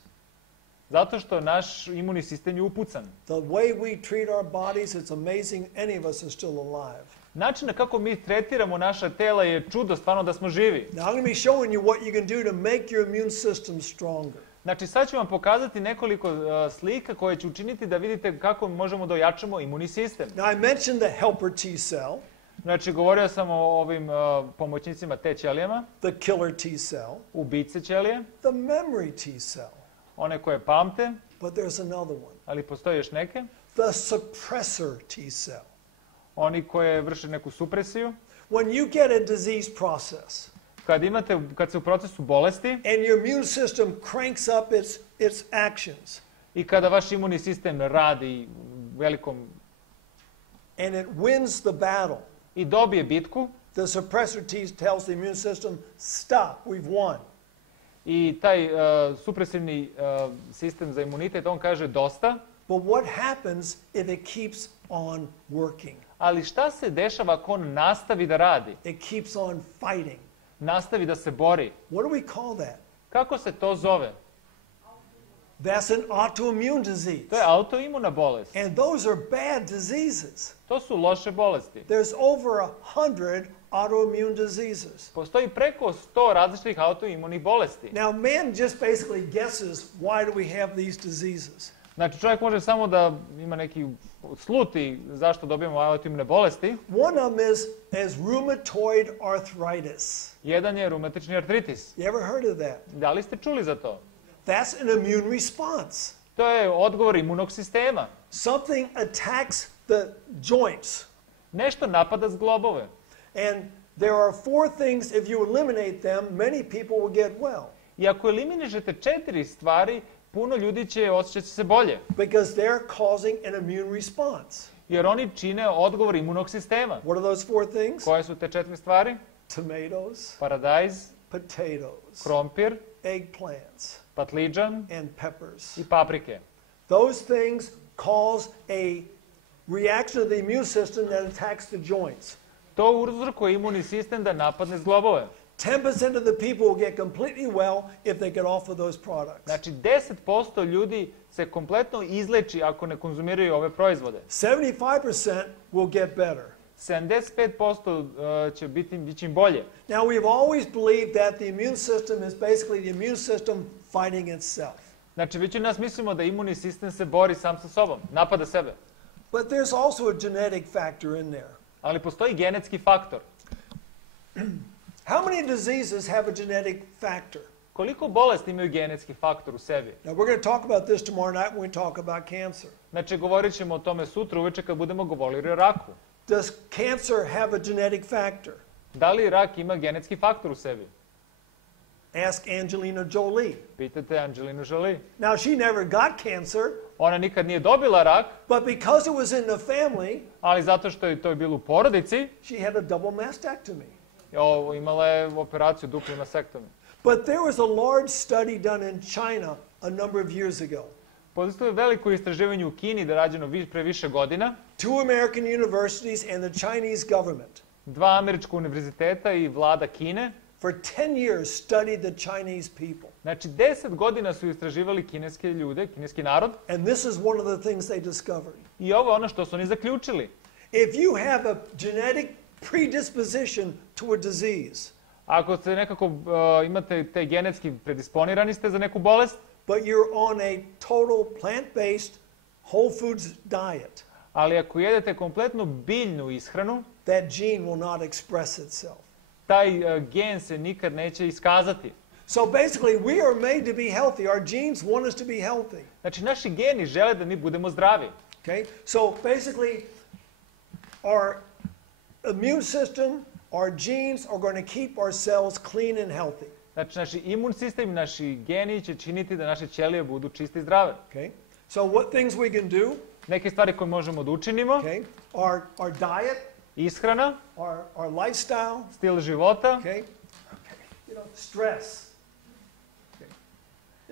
zato što naš imunni sistem je upucan. The way we treat our bodies, it's amazing any of us are still alive. Način na kako mi tretiramo naša tela je čudo stvarno da smo živi. Now I'm going to be showing you what you can do to make your immune system stronger. Znači sad ću vam pokazati nekoliko slika koje će učiniti da vidite kako možemo da ojačamo imunni sistem. Now I mentioned the helper T cell. Znači, govorio sam o ovim pomoćnicima T ćelijama, the killer T cell, ubice ćelije, the memory T cell. one koje pamte, But there's another one, ali postoje još neke, the suppressor T cell. oni koje vrše neku supresiju. When you get a disease process Kad se u procesu bolesti and your immune system cranks up its actions i kada vaš imunni sistem radi velikom and it wins the battle, i dobije bitku, the suppressor T tells the immune system, stop, we've won. i taj supresivni sistem za imunitet, on kaže dosta, But what happens if it keeps on working? ali šta se dešava ako on nastavi da radi? It keeps on fighting. Nastavi da se bori. What do we call that? Kako se to zove? That's an autoimmune disease. To je autoimuna bolest. And those are bad diseases. To su loše bolesti. There's over 100 autoimmune diseases. Postoji preko 100 različitih autoimunih bolesti. Now, man just basically guesses why do we have these diseases. Znači, čovjek može samo da ima neki sluti zašto dobijamo autoimune bolesti. One of them is rheumatoid arthritis. Jedan je reumatični artritis. You ever heard of that? Da li ste čuli za to? That's an immune response. To je odgovor imunog sistema. Something attacks the joints. Nešto napada zglobove. And there are 4 things, if you eliminate them, many people will get well. I ako eliminišete 4 stvari, puno ljudi će osjećati se bolje. Because they're causing an immune response. Jer oni čine odgovor imunog sistema. What are those 4 things? Koje su te 4 stvari? Tomatoes, Paradajz, potatoes, krompir, eggplants, patliđan and peppers. i paprike. Those things cause a reaction of the immune system that attacks the joints. To uzrokuje imunni sistem da napadne zglobove. 10% of the people will get completely well if they get off of those products. Znači, 10% ljudi se kompletno izleči ako ne konzumiraju ove proizvode. 75% will get better. 75% će biti im bolje. Now, we've always believed that the immune system is basically the immune system fighting itself. Znači, većina nas mislimo da imunni sistem se bori sam sa sobom, napada sebe. But there's also a genetic factor in there. Ali postoji genetski faktor. How many diseases have a genetic factor? Koliko bolesti imaju genetski faktor u sebi? Now, we're going to talk about this tomorrow night when we talk about cancer. Znači, govorit ćemo o tome sutra uveče kad budemo govorili o raku. Does cancer have a genetic factor? Da li rak ima genetski faktor u sebi? Ask Angelina Jolie. Pitajte Angelinu Jolie. Now, she never got cancer, Ona nikad nije dobila rak, but because it was in the family, ali zato što je to bilo u porodici, she had a double mastectomy. imala je operaciju duplu masektomiju. But there was a large study done in China a number of years ago. Postoji veliko istraživanje u Kini da je rađeno pre više godina. 2 American universities and the Chinese government 2 američka univerziteta i vlada Kine. for 10 years studied the Chinese people. Znači, 10 godina su istraživali kineske ljude, kineski narod. And this is one of the things they discovered. I ovo je ono što su oni zaključili. If you have a genetic predisposition to a disease, Ako ste nekako imate te genetski predisponirani ste za neku bolest, but you're on a total plant-based whole foods diet, ali ako jedete kompletno biljnu ishranu, that gene will not express itself. taj gen se nikad neće iskazati. So basically, we are made to be healthy. Our genes want us to be healthy. Znači, naši geni žele da mi budemo zdravi. Okay? So basically, our immune system, our genes are going to keep our cells clean and healthy. Znači, naši imun sistem i naši geni će činiti da naše ćelije budu čiste i zdrave. Okay? So what things we can do? Neke stvari koje možemo da učinimo, Okay? Our diet, ishrana, our lifestyle, stil života, okay? You know, stress. Okay.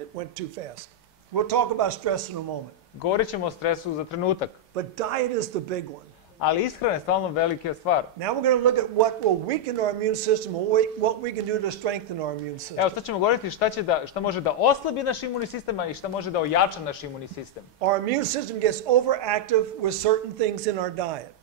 It went too fast. We'll talk about stress in a moment. govorit ćemo o stresu za trenutak. But diet is the big one. Ali ishrana je stalno velika stvar. Now we're going to look at what will weaken our immune system and what we can do to strengthen our immune system. Evo, sad ćemo govoriti šta može da oslabi naš imunni sistem, a i šta može da ojača naš imunni sistem. Our immune system gets overactive with certain things in our diet.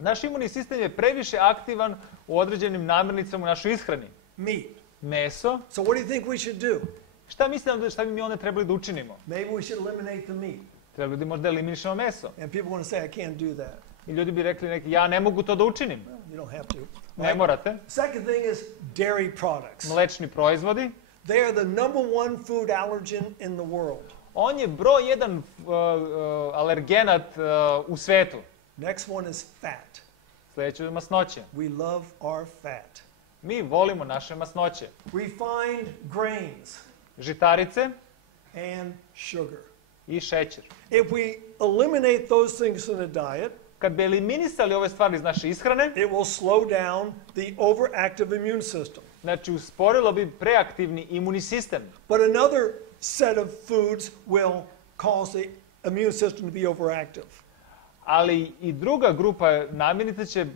Naš imunni sistem je previše aktivan u određenim namirnicama u našoj ishrani. Meat. Meso. So what do you think we should do? Šta bi mi onda trebali da učinimo? Maybe we should eliminate the meat. Trebali bi možda eliminišemo meso. And people want to say, I can't do that. I ljudi bi rekli neki, ja ne mogu to da učinim. You know, don't have to. Ne morate. Second thing is dairy products. Mlečni proizvodi. They are the #1 food allergen in the world. On je broj 1 alergenat u svetu. Next one is fat. Sljedeće je masnoće. We love our fat. Mi volimo naše masnoće. Refined grains Žitarice and sugar. i šećer. If we eliminate those things in the diet, Kad bi eliminisali ove stvari iz naše ishrane, it will slow down the overactive immune system. znači usporilo bi preaktivni imunni sistem. But another set of foods will cause the immune system to be overactive. Ali i druga grupa namirnica će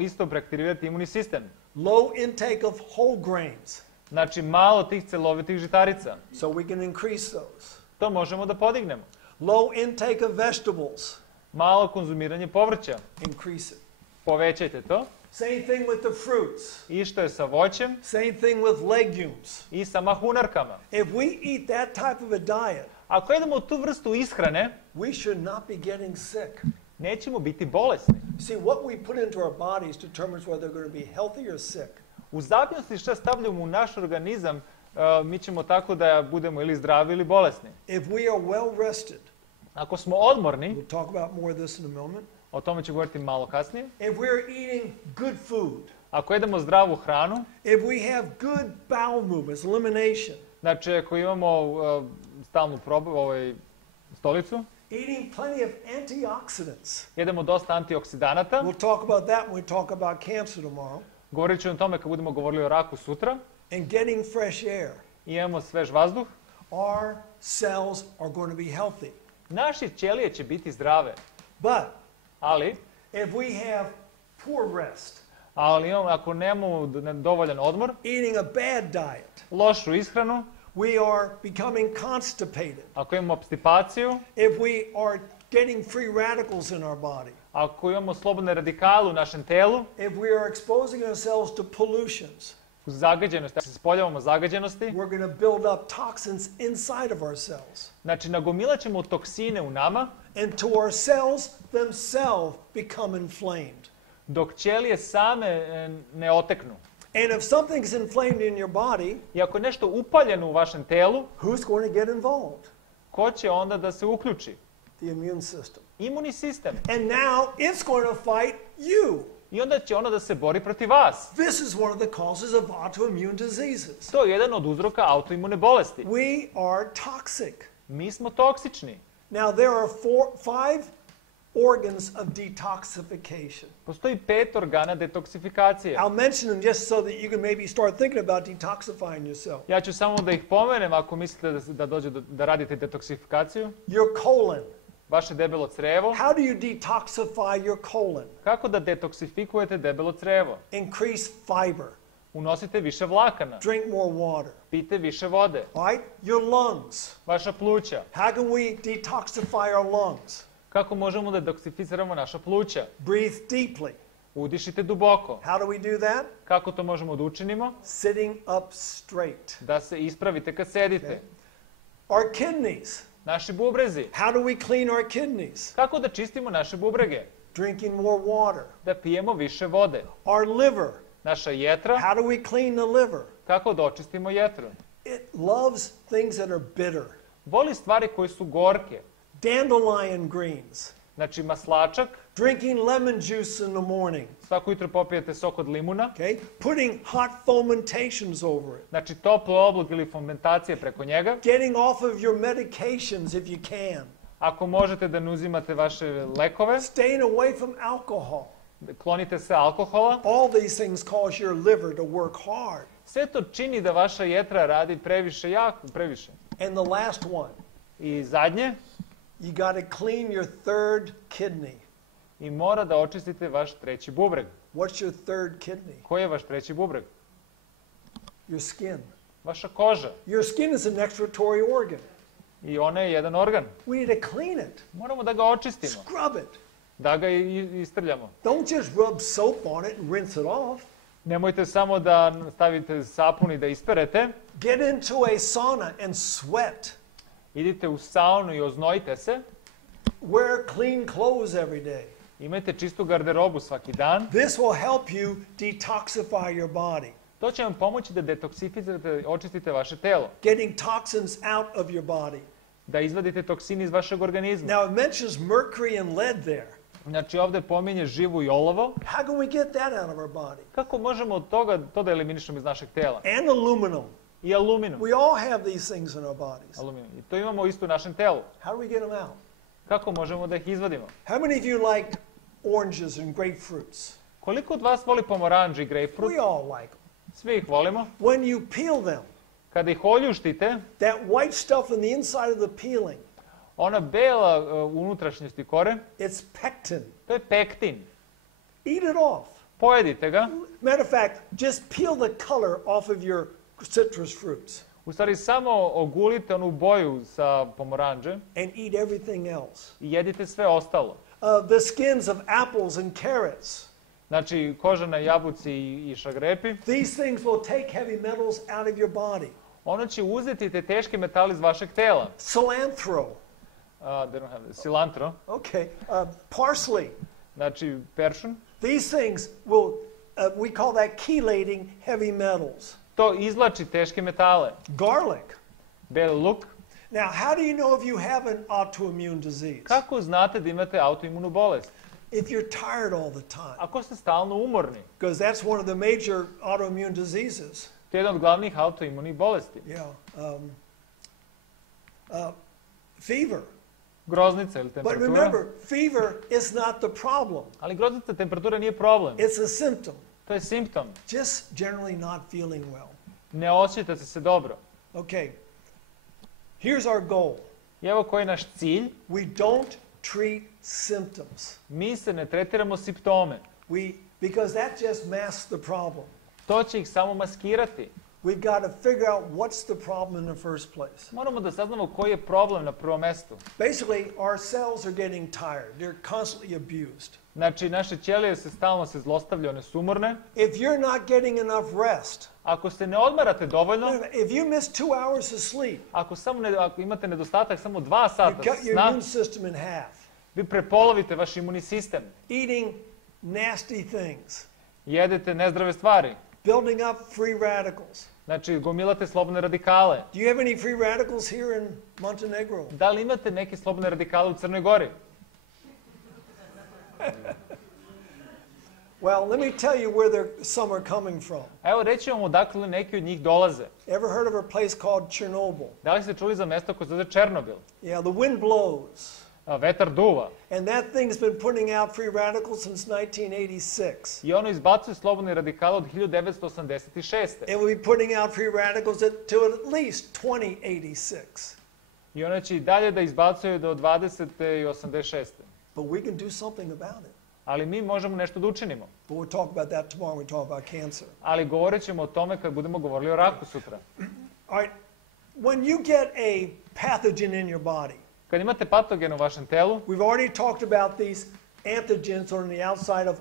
isto preaktivirati imunni sistem. Low intake of whole grains, Znači malo tih celovitih žitarica. so we can increase those. To možemo da podignemo. Low intake of vegetables, Malo konzumiranje povrća. increase it. Povećajte to. Same thing with the fruits. I što je sa voćem Same thing with legumes. i sa mahunarkama. If we eat that type of a diet, Ako jedemo tu vrstu ishrane, we should not be getting sick. nećemo biti bolesni. See, what we put into our bodies determines whether they're going to be healthy or sick. U zavisnosti što stavljamo u naš organizam, mi ćemo tako da budemo ili zdravi ili bolesni. If we are well rested, Ako smo odmorni, we'll talk about more of this in a moment. o tome ću govoriti malo kasnije. If we're eating good food, Ako jedemo zdravu hranu, if we have good bowel movements, elimination, znači ako imamo stalnu stolicu, eating plenty of antioxidants. jedemo dosta antioksidanata. We'll talk about that when we talk about cancer tomorrow. Govorit ću o tome kad budemo govorili o raku sutra. And getting fresh air. I imamo svež vazduh. Our cells are going to be healthy. Naše ćelije će biti zdrave. But Ali if we have poor rest, ako nemamo dovoljan odmor, eating a bad diet, lošu ishranu, we are becoming constipated. ako imamo obstipaciju, If we are getting free radicals in our body, ako imamo slobodne radikale u našem telu, if we are exposing ourselves to pollutions, zagađenosti, ako se spoljavamo zagađenosti, we're going to build up toxins inside of our cells. znači nagomilat ćemo toksine u nama, And to our cells themselves become inflamed. dok ćelije same ne oteknu. And if something's inflamed in your body, I ako je nešto upaljeno u vašem telu, who's going to get involved? ko će onda da se uključi? The immune system. Imunni sistem. And now it's going to fight you. I onda će ono da se bori protiv vas. This is one of the causes of autoimmune diseases. To je jedan od uzroka autoimune bolesti. We are toxic. Mi smo toksični. Now there are 5 organs of detoxification. Postoji 5 organa detoksifikacije. I'll mention them just so that you can maybe start thinking about detoxifying yourself. Ja ću samo da ih pomenem ako mislite da dođe da radite detoksifikaciju. Your colon. Vaše debelo crevo. How do you detoxify your colon? Kako da detoksifikujete debelo crevo? Increase fiber. Unosite više vlakana. Drink more water. Pijte više vode. All right? Your lungs. Vaša pluća. How can we detoxify our lungs? Kako možemo da detoksificiramo naša pluća? Breathe deeply. Udišite duboko. How do we do that? Kako to možemo da učinimo? Sitting up straight. Da se ispravite kad sedite. Our kidneys. Naši bubrezi. How do we clean our kidneys? Kako da čistimo naše bubrege? Drinking more water. Da pijemo više vode. Our liver. Naša jetra. How do we clean the liver? Kako da očistimo jetru? It loves things that are bitter. Voli stvari koje su gorke. Dandelion greens. Znači maslačak. Drinking lemon juice in the morning. Svako jutro popijete sok od limuna. Okay? Putting hot fomentations over it. Znači topli oblog ili fomentacije preko njega. Getting off of your medications if you can. Ako možete da ne uzimate vaše lekove. Staying away from alcohol. Klonite se alkohola. All these things cause your liver to work hard. Sve to čini da vaša jetra radi previše. And the last one. I zadnje. You got to clean your third kidney. I mora da očistite vaš treći bubreg. What's your third kidney? Koji je vaš treći bubreg? Your skin. Vaša koža. Your skin is an excretory organ. I ona je jedan organ. We need to clean it. Moramo da ga očistimo. Scrub it. Da ga istrljamo. Don't just rub soap on it and rinse it off. Nemojte samo da stavite sapun i da isperete. Get into a sauna and sweat. Idite u saunu i oznojite se. Wear clean clothes every day. Imajte čistu garderobu svaki dan. This will help you detoxify your body. To će vam pomoći da detoksificirate, očistite vaše telo. Getting toxins out of your body. Da izvadite toksine iz vašeg organizma. Now it mentions mercury and lead there. Znači ovdje pominje živu i olovo. How can we get that out of our body? Kako možemo od toga to da eliminišemo iz našeg tela? And aluminum. I aluminum. We all have these things in our bodies. Aluminum. I to imamo isto u našem telu. How do we get them out? Kako možemo da ih izvadimo? How many of you like oranges and grapefruits? Koliko od vas voli pomoranđ i grejpfrut? We all like them. Svi ih volimo. When you peel them, Kada ih oljuštite, that white stuff on the inside of the peeling, ona bela unutrašnjost i kore, it's pectin. to je pektin. Eat it off. Pojedite ga. Matter of fact, just peel the color off of your citrus fruits U stvari samo ogulite onu boju sa pomoranđe and eat everything else. i jedite sve ostalo. The skins of apples and carrots. Znači koža na jabuci i šagrepi. These things will take heavy metals out of your body. Ono će uzeti te teške metale iz vašeg tela. Cilantro. Cilantro. Okay. Parsley. Znači peršun. These things will, we call that chelating heavy metals. To izvlači teške metale. Garlic. Beli luk. Now, how do you know if you have an autoimmune disease? Kako znate da imate autoimunu bolest? If you're tired all the time, Ako ste stalno umorni. because that's one of the major autoimmune diseases. To je jedan od glavnih autoimunih bolesti. Yeah. Fever. Groznica ili But temperatura. remember, fever is not the problem. Ali groznica temperatura nije problem. It's a symptom. To je simptom. Just generally not feeling well. Ne osjećate se dobro. Okay. Here's our goal. I evo koji je naš cilj. We don't treat symptoms. Mi se ne tretiramo simptome. Because that just masks the problem. To će ih samo maskirati. We've got to figure out what's the problem in the first place. Moramo da saznamo koji je problem na prvom mestu. Basically, our cells are getting tired. They're constantly abused. Znači, naše ćelije se stalno zlostavljaju, one su umorne. If you're not getting enough rest, Ako se ne odmarate dovoljno, if you miss 2 hours of sleep, ako imate nedostatak samo 2 you sata cut your sna, immune system in half. vi prepolovite vaš imunni sistem. Eating nasty things. Jedete nezdrave stvari. Building up free radicals. Znači, gomilate slobodne radikale. Do you have any free radicals here in Montenegro? Da li imate neke slobodne radikale u Crnoj Gori? Well, let me tell you where some are coming from. Evo, reći vam odakle neki od njih dolaze. Ever heard of a place called Chernobyl? Da li ste čuli za mesto koje se zove Černobil? Yeah, the wind blows. Vetar duva. And that thing's been putting out free radicals since 1986. I ono izbacuje slobodne radikale od 1986. It will be putting out free radicals to at least 2086. I ono će i dalje da izbacuje do 2086. But we can do something about it. Ali mi možemo nešto da učinimo. But we'll talk about that tomorrow when we talk about cancer. Ali govorit ćemo o tome kad budemo govorili o raku sutra. All right. When you get a pathogen in your body, Kad imate patogen u vašem telu, we've already talked about these antigens on the outside of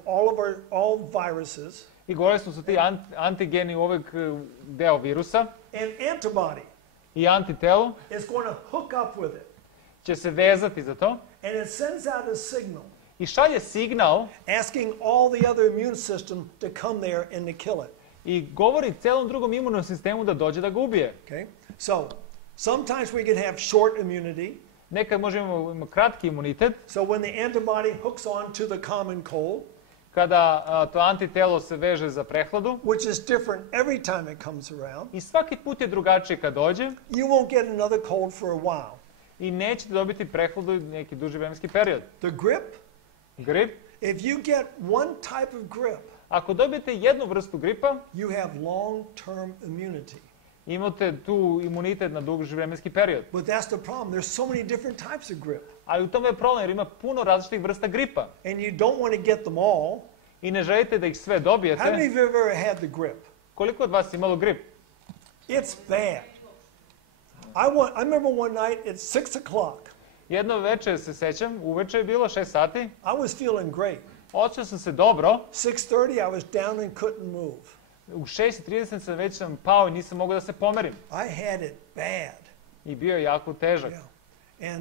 all viruses. i govorili smo su ti antigeni u ovog deo virusa, And antibody i antitelo is going to hook up with it. će se vezati za to And it sends out a signal i šalje signal asking all the other immune system to come there and to kill it. i govori celom drugom imunom sistemu da dođe da ga ubije. Okay? So, sometimes we can have short immunity. Nekad možemo imati kratki imunitet, So when the antibody hooks on to the common cold, kada to antitelo se veže za prehladu, which is different every time it comes around, i svaki put je drugačije kad dođe, you won't get another cold for a while. i nećete dobiti prehladu neki duži vremenski period. The grip, Grip, if you get one type of grip, ako dobijete jednu vrstu gripa, you have long-term immunity. imate tu imunitet na duži vremenski period. But that's the problem. There's so many different types of grip. Ali u tome je problem jer ima puno različitih vrsta gripa. And you don't want to get them all. I ne želite da ih sve How many dobijete. of you have ever had the grip? Koliko od vas je imalo grip? It's bad. I remember one night at 6 o'clock, Jedno večer se sećam, uveče je bilo 6 sati, I was feeling great. osjećao sam se dobro, 6:30, I was down and couldn't move. u 6:30 već sam pao i nisam mogao da se pomerim. I had it bad. I bio je jako težak. Yeah.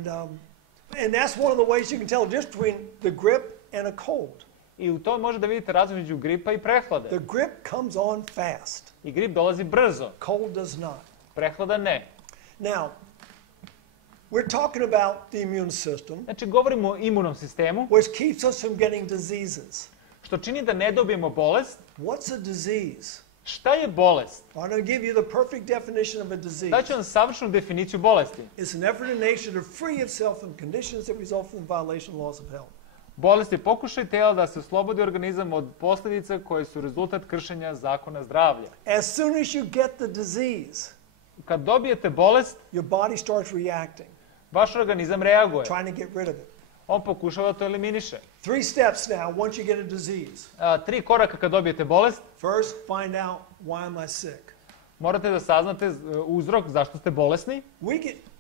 And that's one of the ways you can tell just between the grip and a cold. I u to može da vidite razliku između gripa i prehlade. The grip comes on fast. I grip dolazi brzo, Cold does not. prehlada ne. Now, we're talking about the immune system, Znači, govorimo o imunom sistemu, which keeps us from getting diseases. što čini da ne dobijemo bolest. What's a disease? Šta je bolest? I'm going to give you the perfect definition of a disease. Daću vam savršenu definiciju bolesti. It's an effort in nature to free itself from conditions that result from the violation of laws of health. Bolest je pokušaj tela da se oslobodi organizam od posljedica koje su rezultat kršenja zakona zdravlja. As soon as you get the disease, Kad dobijete bolest, your body starts reacting, vaš organizam reaguje. trying to get rid of it. On pokušava da to eliminiše. 3 steps now once you get a disease. 3 koraka kad dobijete bolest. First, find out why am I sick? Morate da saznate uzrok zašto ste bolesni.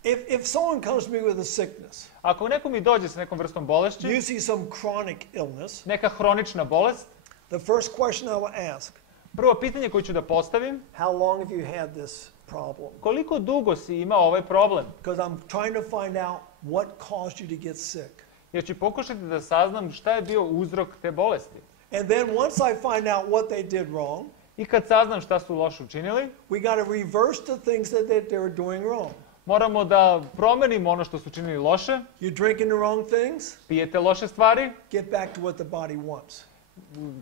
If someone comes to me with a sickness, Ako neko mi dođe sa nekom vrstom bolešći, usually some chronic illness, neka hronična bolest, the first question I will ask, prvo pitanje koje ću da postavim, how long have you had this problem? koliko dugo si imao ovaj problem? Because I'm trying to find out what caused you to get sick. Jer ću pokušati da saznam šta je bio uzrok te bolesti. And then once I find out what they did wrong, I kad saznam šta su loše učinili, we got to reverse the things that they were doing wrong. moramo da promenimo ono što su učinili loše. You're drinking the wrong things, Pijete loše stvari, get back to what the body wants.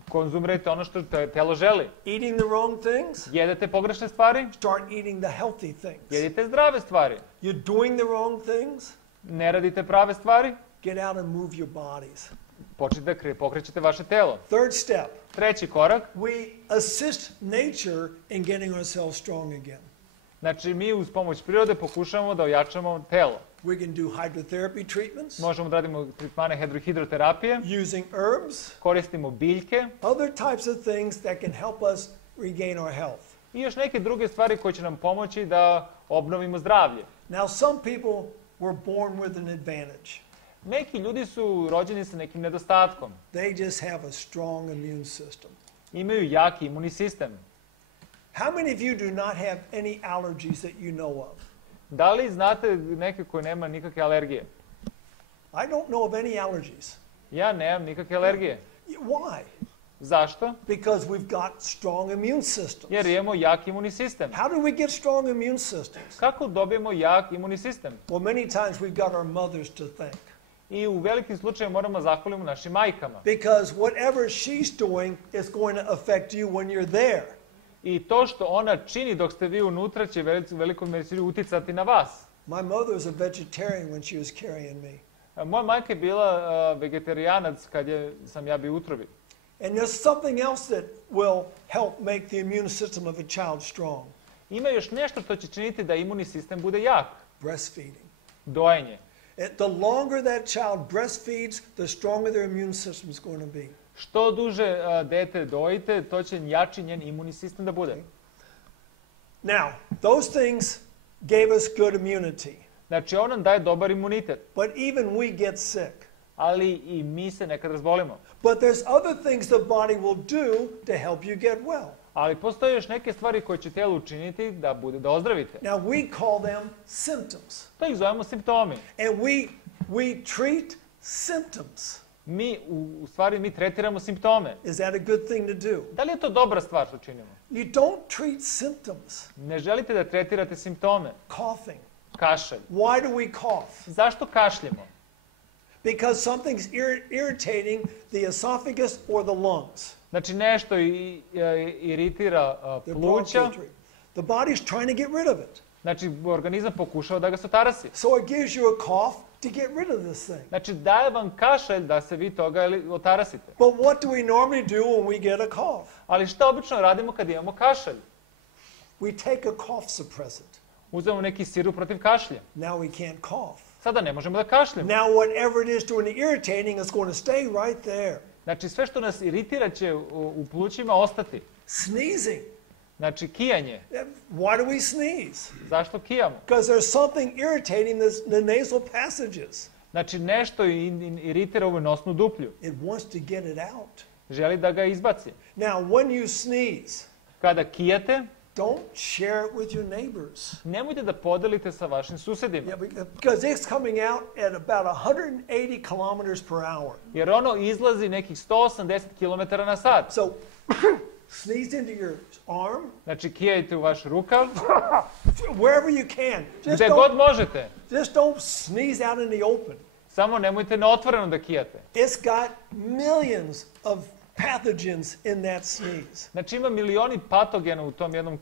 konzumirajte ono što telo želi. Eating the wrong things, Jedete pogrešne stvari, start eating the healthy things. jedite zdrave stvari. You're doing the wrong things, Ne radite prave stvari, get out and move your bodies. počnite da pokrećete vaše telo. Third step, Treći korak, we assist nature in getting ourselves strong again. znači mi uz pomoć prirode pokušavamo da ojačamo telo. We can do hydrotherapy treatments, Možemo da radimo tretmane hidroterapije, using herbs, koristimo biljke other types of things that can help us regain our health. i još neke druge stvari koje će nam pomoći da obnovimo zdravlje. Now, some people were born with an advantage. Neki ljudi su rođeni sa nekim nedostatkom. They just have a strong immune system. Imaju jaki imunni sistem. How many of you do not have any allergies that you know of? Da li znate neke koji nema nikakve alergije? I don't know of any allergies. Ja nemam nikakve alergije. Why? Zašto? Because we've got strong immune systems. Jer imamo jak imunni sistem. How do we get strong immune systems? Kako dobijemo jak imunni sistem? Well, many times we've got our mothers to thank. I u velikim slučajevima moramo zahvalimo našim majkama. Because whatever she's doing is going to affect you when you're there. I to što ona čini dok ste vi unutra će u velikoj meri uticati na vas. My mother was a vegetarian when she was carrying me. Moja majka je bila vegetarijanac kad sam ja bio u utrobi. And there's something else that will help make the immune system of a child strong. Ima još nešto što će činiti da imunni sistem bude jak. Breastfeeding. Dojenje. The longer that child breastfeeds, the stronger their immune system is going to be. Što duže dete dojite, to će jači njen imunni sistem da bude. Now, those things gave us good immunity. Znači, on nam daje dobar imunitet. But even we get sick. Ali i mi se nekad razbolimo. But there's other things the body will do to help you get well. Ali postoje još neke stvari koje će telo učiniti da ozdravite. Now, we call them symptoms. To ih zovemo simptomi. And we treat symptoms. U stvari mi tretiramo simptome. Is that a good thing to do? Da li je to dobra stvar što činimo? You don't treat symptoms. Ne želite da tretirate simptome. Coughing. Kašalj. Why do we cough? Zašto kašljemo? Because something's irritating the esophagus or the lungs. Znači nešto iritira pluća. The body's trying to get rid of it. Znači organizam pokušava da ga sotarasi. So it gives you a cough to get rid of this thing. Znači daje vam kašalj da se vi toga otarasite. But what do we normally do when we get a cough? Ali šta obično radimo kad imamo kašalj? We take a cough suppressant. Uzmemo neki sirup protiv kašlja. Now we can't cough. Sada ne možemo da kašljemo. Now whatever it is doing the irritating is going to stay right there. Znači sve što nas iritira će u plućima ostati. Sneezing. Znači kijanje. Why do we sneeze? Zašto kijamo? Because there's something irritating the nasal passages. Znači nešto iritira ovu nosnu duplju. It wants to get it out. Želi da ga izbaci. Now when you sneeze, kada kijate, Don't share it with your neighbors. Nemojte da podelite sa vašim susedima. Yeah, because it's coming out at about 180 kilometers per hour. Jer ono izlazi nekih 180 km na sat. So, sneeze into your arm, Znači, kijajte u vaš rukav, wherever you can. gde god možete. Just don't sneeze out in the open. Samo nemojte na otvoreno da kijate. It's got millions of pathogens in that sneeze. Znači, ima milioni patogena u tom jednom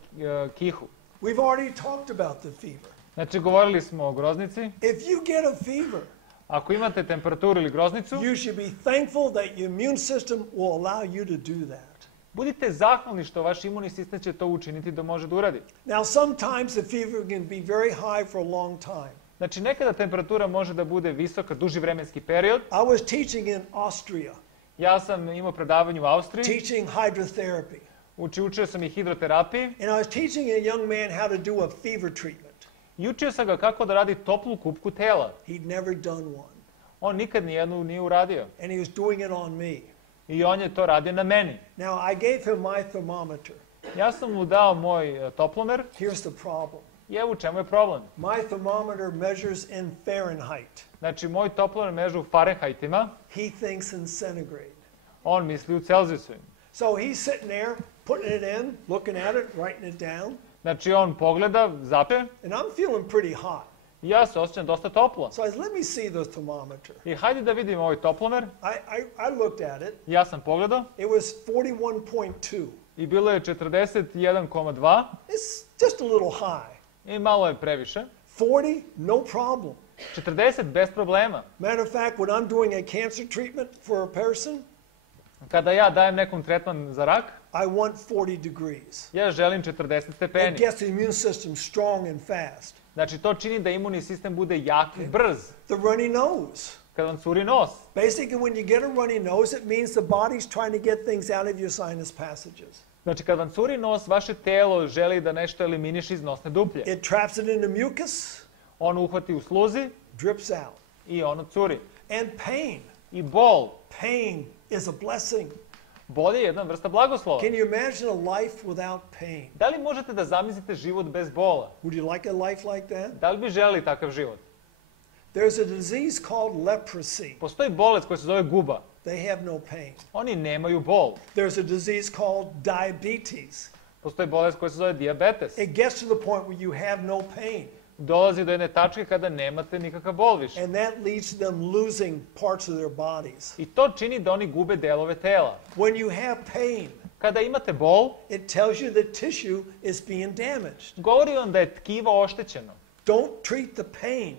kihu. We've already talked about the fever. Znači, govorili smo o groznici. If you get a fever, Ako imate temperaturu ili groznicu, you should be thankful that your immune system will allow you to do that. budite zahvalni što vaš imunni sistem će to učiniti da može da uradi. Now, sometimes the fever can be very high for a long time. Znači, nekada temperatura može da bude visoka duži vremenski period. I was teaching in Austria, Ja sam imao predavanje u Austriji, teaching hydrotherapy. učio sam i hidroterapiji And I was teaching a young man how to do a fever treatment. i učio sam ga kako da radi toplu kupku tela. He'd never done one. On nikad nijednu nije uradio. And he was doing it on me. I on je to radio na meni. Now, I gave him my thermometer. Ja sam mu dao moj toplomer Here's the problem. i evo u čemu je problem. My thermometer measures in Fahrenheit. Znači, moj toplomer mežu u Fahrenheitima, He thinks in centigrade. on misli u Celzijusu. So he's sitting there, putting it in, looking at it, writing it down. Znači, on pogleda, zape, And I'm feeling pretty hot. i ja se osjećam dosta toplo. So I said, let me see the thermometer. I hajde da vidimo ovaj toplomer. I looked at it. Ja sam pogledao It was 41.2. i bilo je 41,2 It's just a little high. i malo je previše. 40, no problem. 40 bez problema. Matter of fact, when I'm doing a cancer treatment for a person, Kada ja dajem nekom tretman za rak, I want 40 degrees. ja želim 40 It stepeni. gets the immune system strong and fast. Znači, to čini da imunni sistem bude jak i brz. The runny nose. Kad vam curi nos. Basically, when you get a runny nose, it means the body's trying to get things out of your sinus passages. Znači, kad vam curi nos, vaše telo želi da nešto eliminiše iz nosne duplje. It traps it in the mucus, On uhvati u sluzi drips out. i ono curi. And pain. I bol. Pain is a blessing. Bol je jedna vrsta blagoslova. Can you imagine a life without pain? Da li možete da zamislite život bez bola? Would you like a life like that? Da li bi želeli takav život? There's a disease called leprosy. Postoji bolest koja se zove guba. They have no pain. Oni nemaju bol. There's a disease called diabetes. Postoji bolest koja se zove dijabetes. It gets to the point where you have no pain. Dolazi do jedne tačke kada nemate nikakav bol više. And that leads to them losing parts of their bodies. I to čini da oni gube delove tela. When you have pain, Kada imate bol, it tells you that tissue is being damaged. govori vam da je tkivo oštećeno. Don't treat the pain,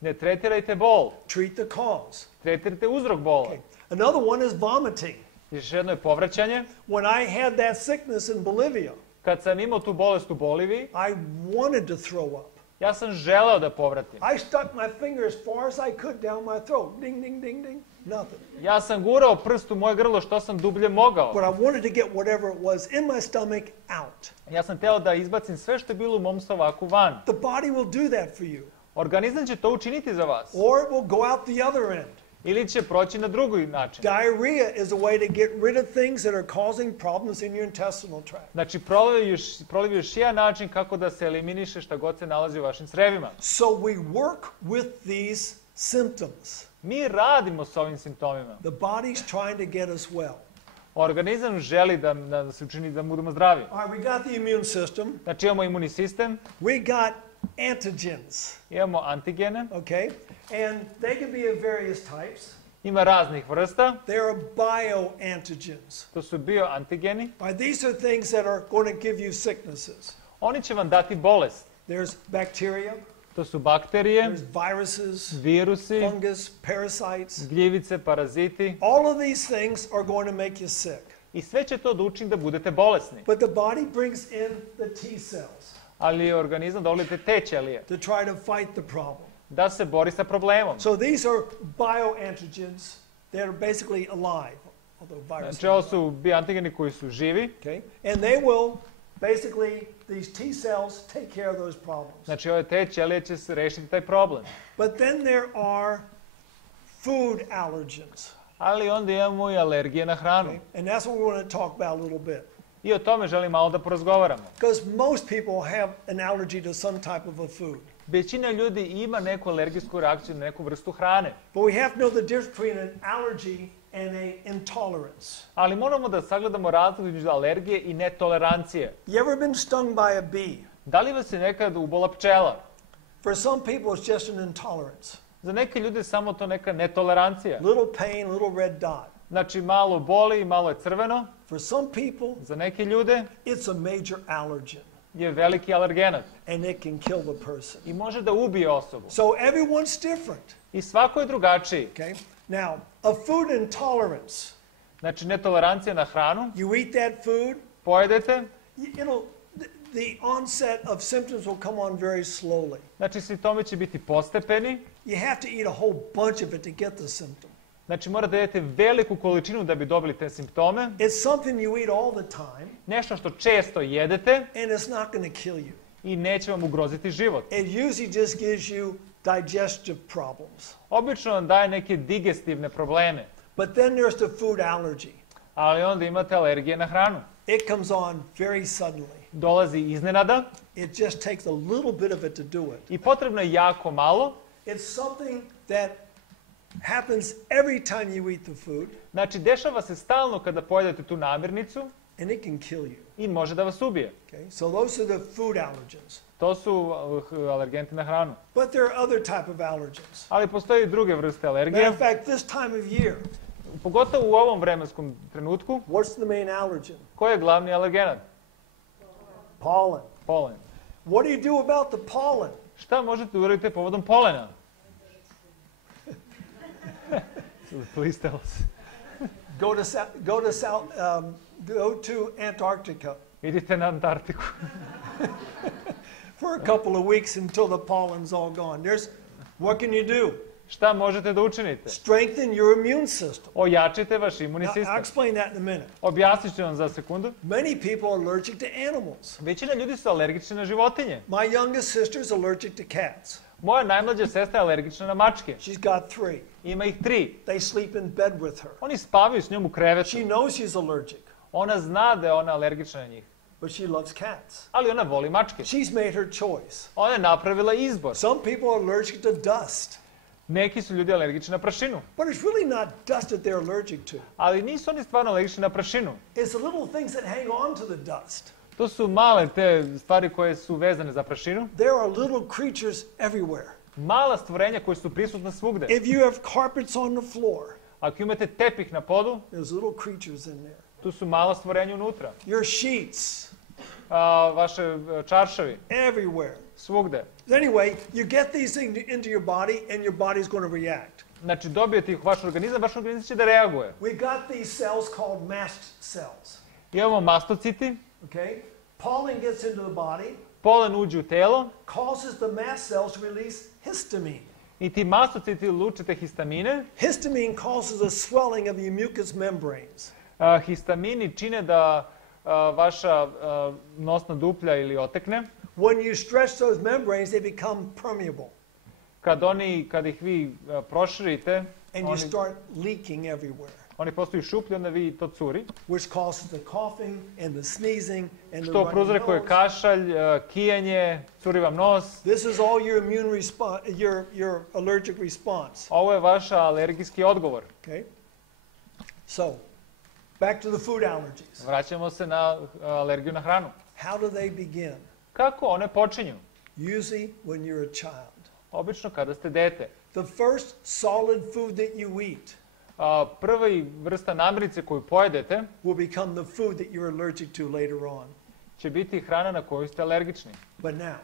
Ne tretirajte bol, treat the cause. tretirajte uzrok bola. Okay. Another one is vomiting. Još jedno je povraćanje. When I had that sickness in Bolivia, Kad sam imao tu bolest u Boliviji, I wanted to throw up. ja sam želeo da povratim. I stuck my finger as far as I could down my throat. Ding, ding, ding, ding. Nothing. Ja sam gurao prst u moje grlo što sam dublje mogao. But I wanted to get whatever it was in my stomach out. Ja sam hteo da izbacim sve što je bilo u mom stomaku van. The body will do that for you. Organizam će to učiniti za vas. Or it will go out the other end. Ili će proći na drugi način. Diarrhea is a way to get rid of things that are causing problems in your intestinal tract. Znači, prolivi još jedan način kako da se eliminiše šta god se nalazi u vašim crevima. So we work with these symptoms. Mi radimo s ovim simptomima. The body's trying to get us well. Organizam želi da se učini da budemo zdravi. All right, we got the immune system. Znači, imamo imunni sistem, We got antigens, imamo antigene, okay? And they can be of various types. ima raznih vrsta. They are bioantigens. To su bioantigeni. All right, these are things that are going to give you sicknesses. Oni će vam dati bolest. There's bacteria, To su bakterije, there's viruses, virusi, fungus, parasites. gljivice, paraziti. All of these things are going to make you sick. I sve će to da učini da budete bolesni. But the body brings in the T cells Ali organizam dovolite te ćelije to try to fight the problem. da se bori sa problemom. So these are bioantigens that are basically alive, although viruses. Znači, ovo su bioantigeni koji su živi. Okay? And they will basically, these T cells take care of those problems. Znači, ove te ćelije će rešiti taj problem. But then there are food allergens. Ali onda imamo i alergije na hranu. Okay? And that's what we want to talk about a little bit. I o tome želim malo da porazgovaramo. Because most people have an allergy to some type of a food. Većina ljudi ima neku alergijsku reakciju na neku vrstu hrane. But we have to know the difference between an allergy and a intolerance. Ali moramo da sagledamo razliku između alergije i netolerancije. You ever been stung by a bee? Da li vas je nekad ubola pčela? For some people it's just an intolerance. Za neke ljude je samo to neka netolerancija. Little pain, little red dot. Znači malo boli i malo je crveno. For some people, Za neke ljude it's a major allergen. je veliki alergenat And it can kill the person. i može da ubije osobu. So everyone's different. I svako je drugačiji. Okay? Now, a food intolerance. Znači netolerancija na hranu, You eat that food, pojedete, the onset of symptoms will come on very slowly. znači simptomi će biti postepeni, You have to eat a whole bunch of it to get the symptom. znači morate da jedete veliku količinu da bi dobili te simptome, It's something you eat all the time, nešto što često jedete and it's not going to kill you. i neće vam ugroziti život. It usually just gives you digestive problems. Obično vam daje neke digestivne probleme, But then there's the food allergy. ali onda imate alergije na hranu. It comes on very suddenly. Dolazi iznenada It just takes a little bit of it to do it. i potrebno je jako malo. It's something that happens every time you eat the food, Znači, dešava se stalno kada pojedete tu namirnicu and it can kill you. i može da vas ubije. Okay? So those are the food allergens. To su alergenti na hranu. But there are other type of allergens. Ali postoje i druge vrste Matter alergije. of fact, this time of year, Pogotovo u ovom vremenskom trenutku, what's the main allergen? koji je glavni alergenat? Pollen. Polen. What do you do about the pollen? Šta možete da uradite povodom polena? Please tell us. Go to Antarctica Idite na Antarktiku. for a couple of weeks until the pollen's all gone. What can you do? Šta možete da učinite? Strengthen your immune system. Ojačite vaš imunni Now, I'll sistem. explain that in a minute. Objasnit ću vam za sekundu. Many people are allergic to animals. Većina ljudi su alergični na životinje. My youngest sister is allergic to cats. Moja najmlađa sestra je alergična na mačke. She's got 3. Ima ih 3. They sleep in bed with her. Oni spavaju s njom u krevetu. She knows she's allergic, Ona zna da je ona alergična na njih. but she loves cats. Ali ona voli mačke. She's made her choice. Ona je napravila izbor. Some people are allergic to dust, Neki su ljudi alergični na prašinu. but it's really not dust that they're allergic to. Ali nisu oni stvarno alergični na prašinu. It's the little things that hang on to the dust. To su male te stvari koje su vezane za prašinu. There are little creatures everywhere. Mala stvorenja koje su prisutna svugde. If you have carpets on the floor, Ako imate tepih na podu, there's little creatures in there. tu su mala stvorenja unutra. Your sheets, Vaše čaršavi, everywhere. svugde. Anyway, you get these things into your body, and your body's going to react. Znači, dobijete ih u vaš organizam će da reaguje. We got these cells called mast cells. Imamo mastociti, Okay? Pollen gets into the body, polen uđe u telo causes the mast cells to release histamine. i ti mastociti lučite histamine. Histamine causes a swelling of your mucous membranes. Histamini čine da vaša nosna duplja ili otekne. When you stretch those membranes, they become permeable, Kad ih vi proširite, and you start leaking everywhere, oni postaju šuplji, onda vi to curi. which causes the coughing and the sneezing and the Što running prouzrokuje nose. kašalj, kijanje, curi vam nos. This is all your immune response, your allergic response. Ovo je vaš alergijski odgovor. Okay? So, back to the food allergies. Vraćamo se na alergiju na hranu. How do they begin? Kako one počinju? Usually when you're a child. Obično kada ste dete. The first solid food that you eat Prva vrsta namirnice koju pojedete will become the food that you're allergic to later on. će biti hrana na koju ste alergični. But now,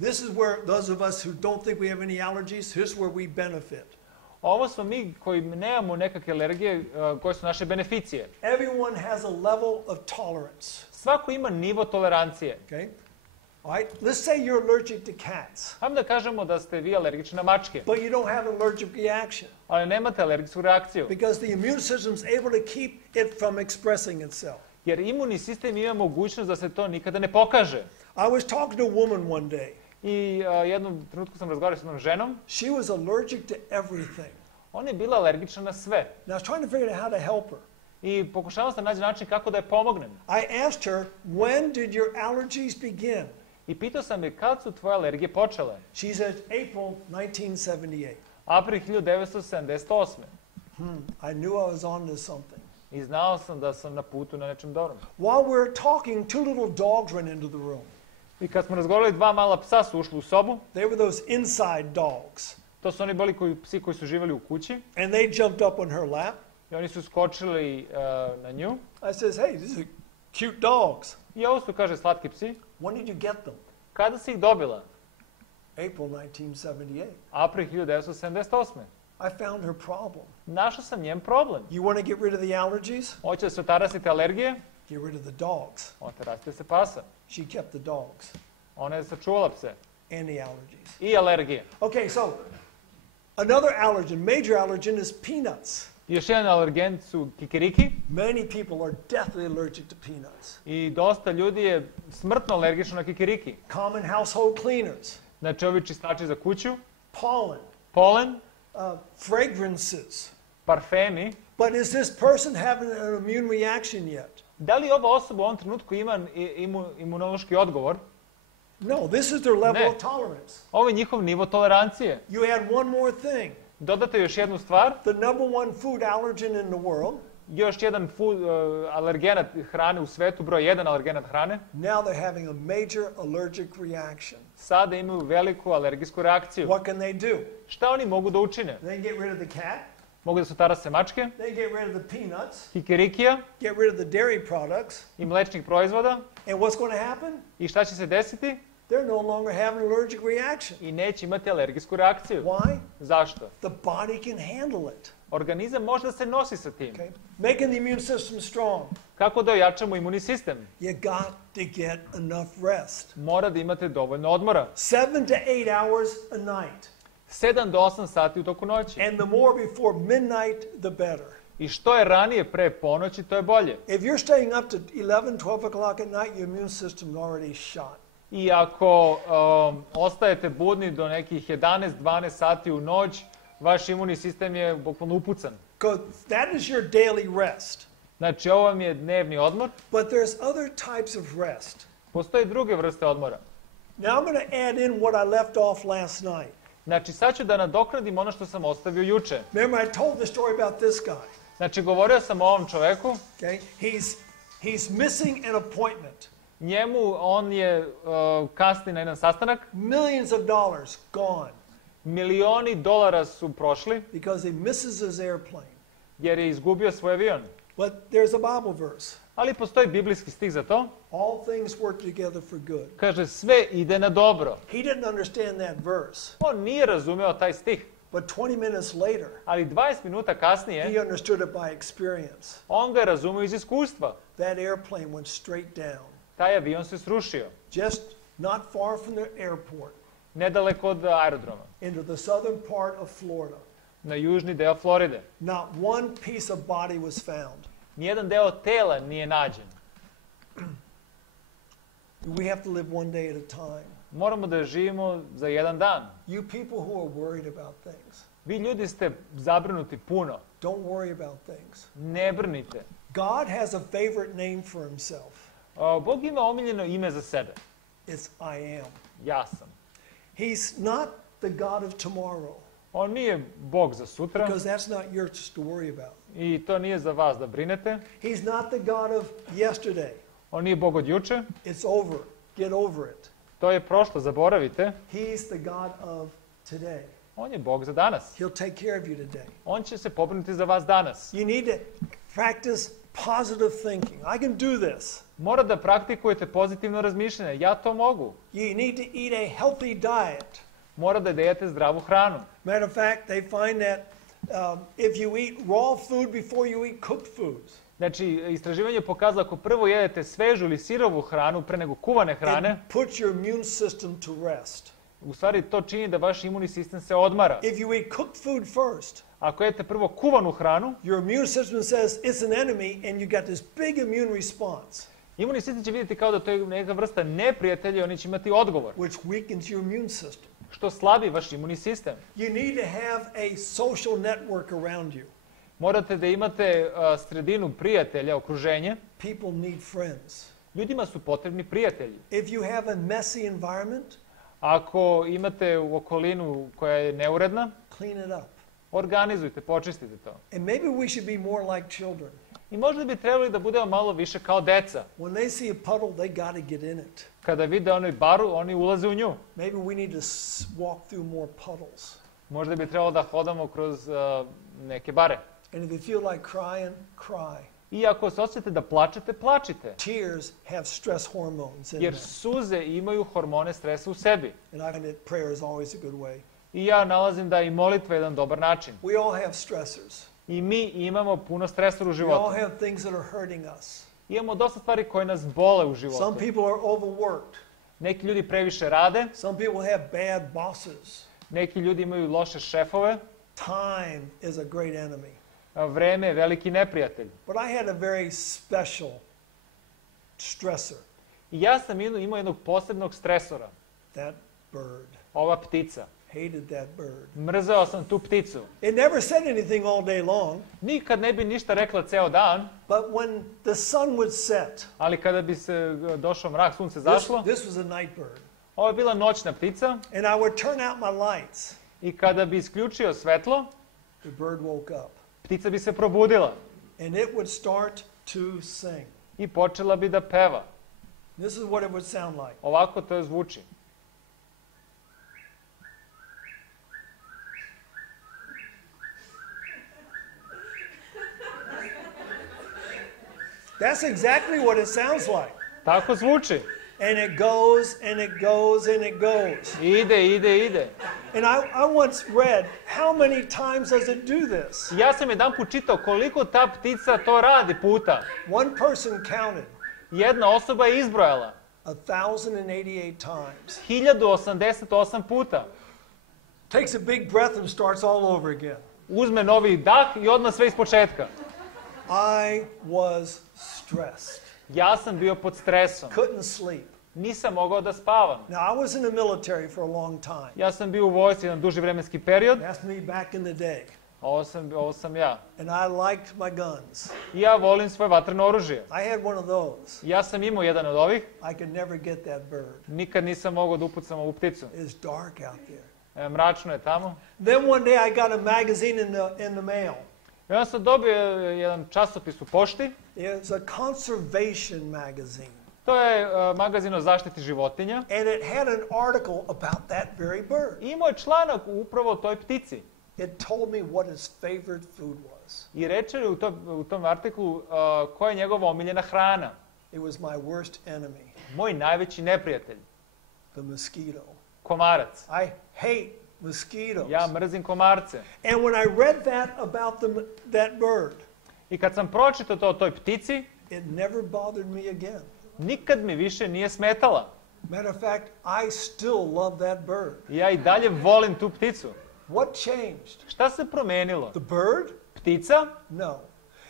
this is where those of us who don't think we have any allergies, here's where we benefit. Ovo smo mi koji nemamo nekakve alergije koje su naše beneficije. Everyone has a level of tolerance. Svako ima nivo tolerancije. Okay? All right? Let's say you're allergic to cats, Hajmo da kažemo da ste vi alergični na mačke, but you don't have an allergic reaction ali nemate alergijsku reakciju. because the immune system is able to keep it from expressing itself. Jer imunni sistem ima mogućnost da se to nikada ne pokaže. I was talking to a woman one day. I jednom trenutku sam razgovarao s jednom ženom. She was allergic to everything. Ona je bila alergična na sve. And I was trying to figure out how to help her. I pokušavam sam naći način kako da je pomognem. I asked her, when did your allergies begin? I pitao sam je kad su tvoje alergije počele. She said, April 1978. April 1978. I knew I was on to something. I znao sam da sam na putu na nečem dobrom. While we were talking, two little dogs ran into the room. I kad smo razgovarali, dva mala psa su ušli u sobu. They were those inside dogs. To su oni bili psi koji su živjeli u kući. And they jumped up on her lap. I oni su skočili na nju. I says, hey, these are cute dogs. I ovo su, kaže, slatki psi. When did you get them? Kada si ih dobila? April 1978. April 1978. I found her problem. Našao sam njen problem. You want to get rid of the allergies? Hoće da se otarasite alergije? Get rid of the dogs. Otarasite se pasa. She kept the dogs Ona je sačuvala pse. and the allergies. I alergije. Okay, so another allergen, major allergen is peanuts. Još jedan alergen su kikiriki. Many people are deathly allergic to peanuts. I dosta ljudi je smrtno alergično na kikiriki. Common household cleaners, Znači ovi čistači za kuću, pollen, polen, fragrances. parfemi. But is this person having an immune reaction yet? Da li ova osoba u ovom trenutku ima imunološki odgovor? No, this is their level Ne. of tolerance. Ovo je njihov nivo tolerancije. You add one more thing. Dodate još jednu stvar, The number one food allergen in the world, još jedan alergenat hrane u svetu, broj jedan alergenat hrane, now they're having a major allergic reaction. sada imaju veliku alergijsku reakciju. What can they do? Šta oni mogu da učine? They get rid of the cat, Mogu da se otarase mačke, they get rid of the peanuts, kikirikija get rid of the dairy products, i mlečnih proizvoda. and what's going to happen? I šta će se desiti? They're no longer having an allergic reaction. I neće imati alergijsku reakciju. Why? Zašto? The body can handle it. Organizam može da se nosi sa tim. Okay? Making the immune system strong. Kako da ojačamo imuni sistem? You got to get enough rest. Mora da imate dovoljno odmora. 7 to 8 hours a night. 7 do 8 sati u toku noći. And the more before midnight, the better. I što je ranije pre ponoći, to je bolje. If you're staying up to 11, 12 o'clock at night, your immune system is already shot. I ako ostajete budni do nekih 11, 12 sati u noć, vaš imunni sistem je bukvalno upucan. Because that is your daily rest. Znači, ovo vam je dnevni odmor. But there's other types of rest. Postoje druge vrste odmora. Now I'm going to add in what I left off last night. Znači, sad ću da nadoknadim ono što sam ostavio juče. Remember, I told the story about this guy. Znači, govorio sam o ovom čoveku. Okay? He's missing an appointment. Njemu, on je kasni na jedan sastanak. Millions of dollars gone Milioni dolara su prošli because he misses his airplane. jer je izgubio svoj avion. But there's a Bible verse. Ali postoji biblijski stih za to. All things work together for good. Kaže, sve ide na dobro. He didn't understand that verse. On nije razumeo taj stih. But 20 minutes later, Ali 20 minuta kasnije, he understood it by experience. on ga je razumeo iz iskustva. That airplane went straight down. Taj avion se srušio. Just not far from the airport. Nedaleko od aerodroma. Into the southern part of Florida. Na južni deo Floride. Not one piece of body was found. Nijedan deo tela nije nađen. We have to live one day at a time. Moramo da živimo za jedan dan. You people who are worried about things, Vi ljudi ste zabrinuti puno. don't worry about things. Ne brinite. God has a favorite name for himself. Bog ima omiljeno ime za sebe. It's I am. Ja sam. He's not the God of tomorrow, On nije Bog za sutra because that's not yours to worry about. i to nije za vas da brinete. He's not the God of yesterday. On nije Bog od juče. It's over. Get over it. To je prošlo, zaboravite. He's the God of today. On je Bog za danas. He'll take care of you today. On će se pobrinuti za vas danas. You need to practice positive thinking. I can do this. Mora da praktikujete pozitivno razmišljanje. Ja to mogu. You need to eat a healthy diet. Mora da jete zdravu hranu. Matter of fact, they find that if you eat raw food before you eat cooked foods, Znači, istraživanje je pokazalo ako prvo jedete svežu ili sirovu hranu pre nego kuvane hrane, it puts your immune system to rest. u stvari to čini da vaš imunni sistem se odmara. If you eat cooked food first, Ako jedete prvo kuvanu hranu, your immune system says it's an enemy and you got this big immune response, imunni sistem će vidjeti kao da to je neka vrsta neprijatelja i oni će imati odgovor, which weakens your immune system. što slabi vaš imunni sistem. You need to have a social network around you. Morate da imate sredinu prijatelja, okruženje. People need friends. Ljudima su potrebni prijatelji. If you have a messy environment, Ako imate u okolinu koja je neuredna, clean it up. organizujte, počistite to. And maybe we should be more like children. I možda bi trebali da budemo malo više kao deca. When they see a puddle, they got to get in it. Kada vide onoj baru, oni ulaze u nju. Maybe we need to walk through more puddles. Možda bi trebalo da hodamo kroz neke bare. And if you feel like crying, cry. I ako se osjećate da plačete, plačite. Tears have stress hormones in Jer them. suze imaju hormone stresa u sebi. And I find that prayer is always a good way. I ja nalazim da je i molitva jedan dobar način. We all have stressors. I mi imamo puno stresora u We all životu. have things that are hurting us. Imamo dosta stvari koje nas bole u životu. Some people are overworked. Neki ljudi previše rade, Some people have bad bosses. neki ljudi imaju loše šefove, Time is a great enemy. a vreme je veliki neprijatelj. But I had a very special stressor, I ja sam imao jednog posebnog stresora, that bird. ova ptica. Hated that bird. Mrzeo sam tu pticu. It never said anything all day long, Nikad ne bi ništa rekla ceo dan, but when the sun would set, ali kada bi se došao mrak, sunce zašlo, this was a night bird. ovo je bila noćna ptica And I would turn out my lights. i kada bi isključio svetlo, The bird woke up. ptica bi se probudila And it would start to sing. i počela bi da peva. This is what it would sound like. Ovako to zvuči. That's exactly what it sounds like. Tako zvuči. And it goes, and it goes, and it goes. Ide. And I once read, how many times does it do this? Ja sam jedanput čitao koliko ta ptica to radi puta. One person counted Jedna osoba je izbrojala 1,088 times. 1088 puta. Takes a big breath and starts all over again. Uzme novi dah i odmah sve ispočetka. I was stressed. Ja sam bio pod stresom. Couldn't sleep. Nisam mogao da spavam. Now, I was in the military for a long time. Ja sam bio u vojsci jedan duži vremenski period. That's me back in the day. Ovo sam ja. And I liked my guns. I ja volim svoje vatreno oružje. I had one of those. Ja sam imao jedan od ovih. I could never get that bird. Nikad nisam mogao da upucam ovu pticu. It's dark out there. Mračno je tamo. Then one day I got a magazine in the mail. I onda sam dobio jedan časopis u pošti. It's a conservation magazine. To je magazin o zaštiti životinja. And it had an article about that very bird. I imao je članak upravo o toj ptici. It told me what his favorite food was. I reče je u tom artiklu koja je njegova omiljena hrana. It was my worst enemy, Moj najveći neprijatelj. the mosquito. Komarac. I hate mosquitoes. Ja mrzim komarce. And when I read that about that bird, I kad sam pročitao to o toj ptici, it never bothered me again. nikad mi više nije smetala. Matter of fact, I still love that bird. Ja i dalje volim tu pticu. What changed? Šta se promenilo? The bird? Ptica? No.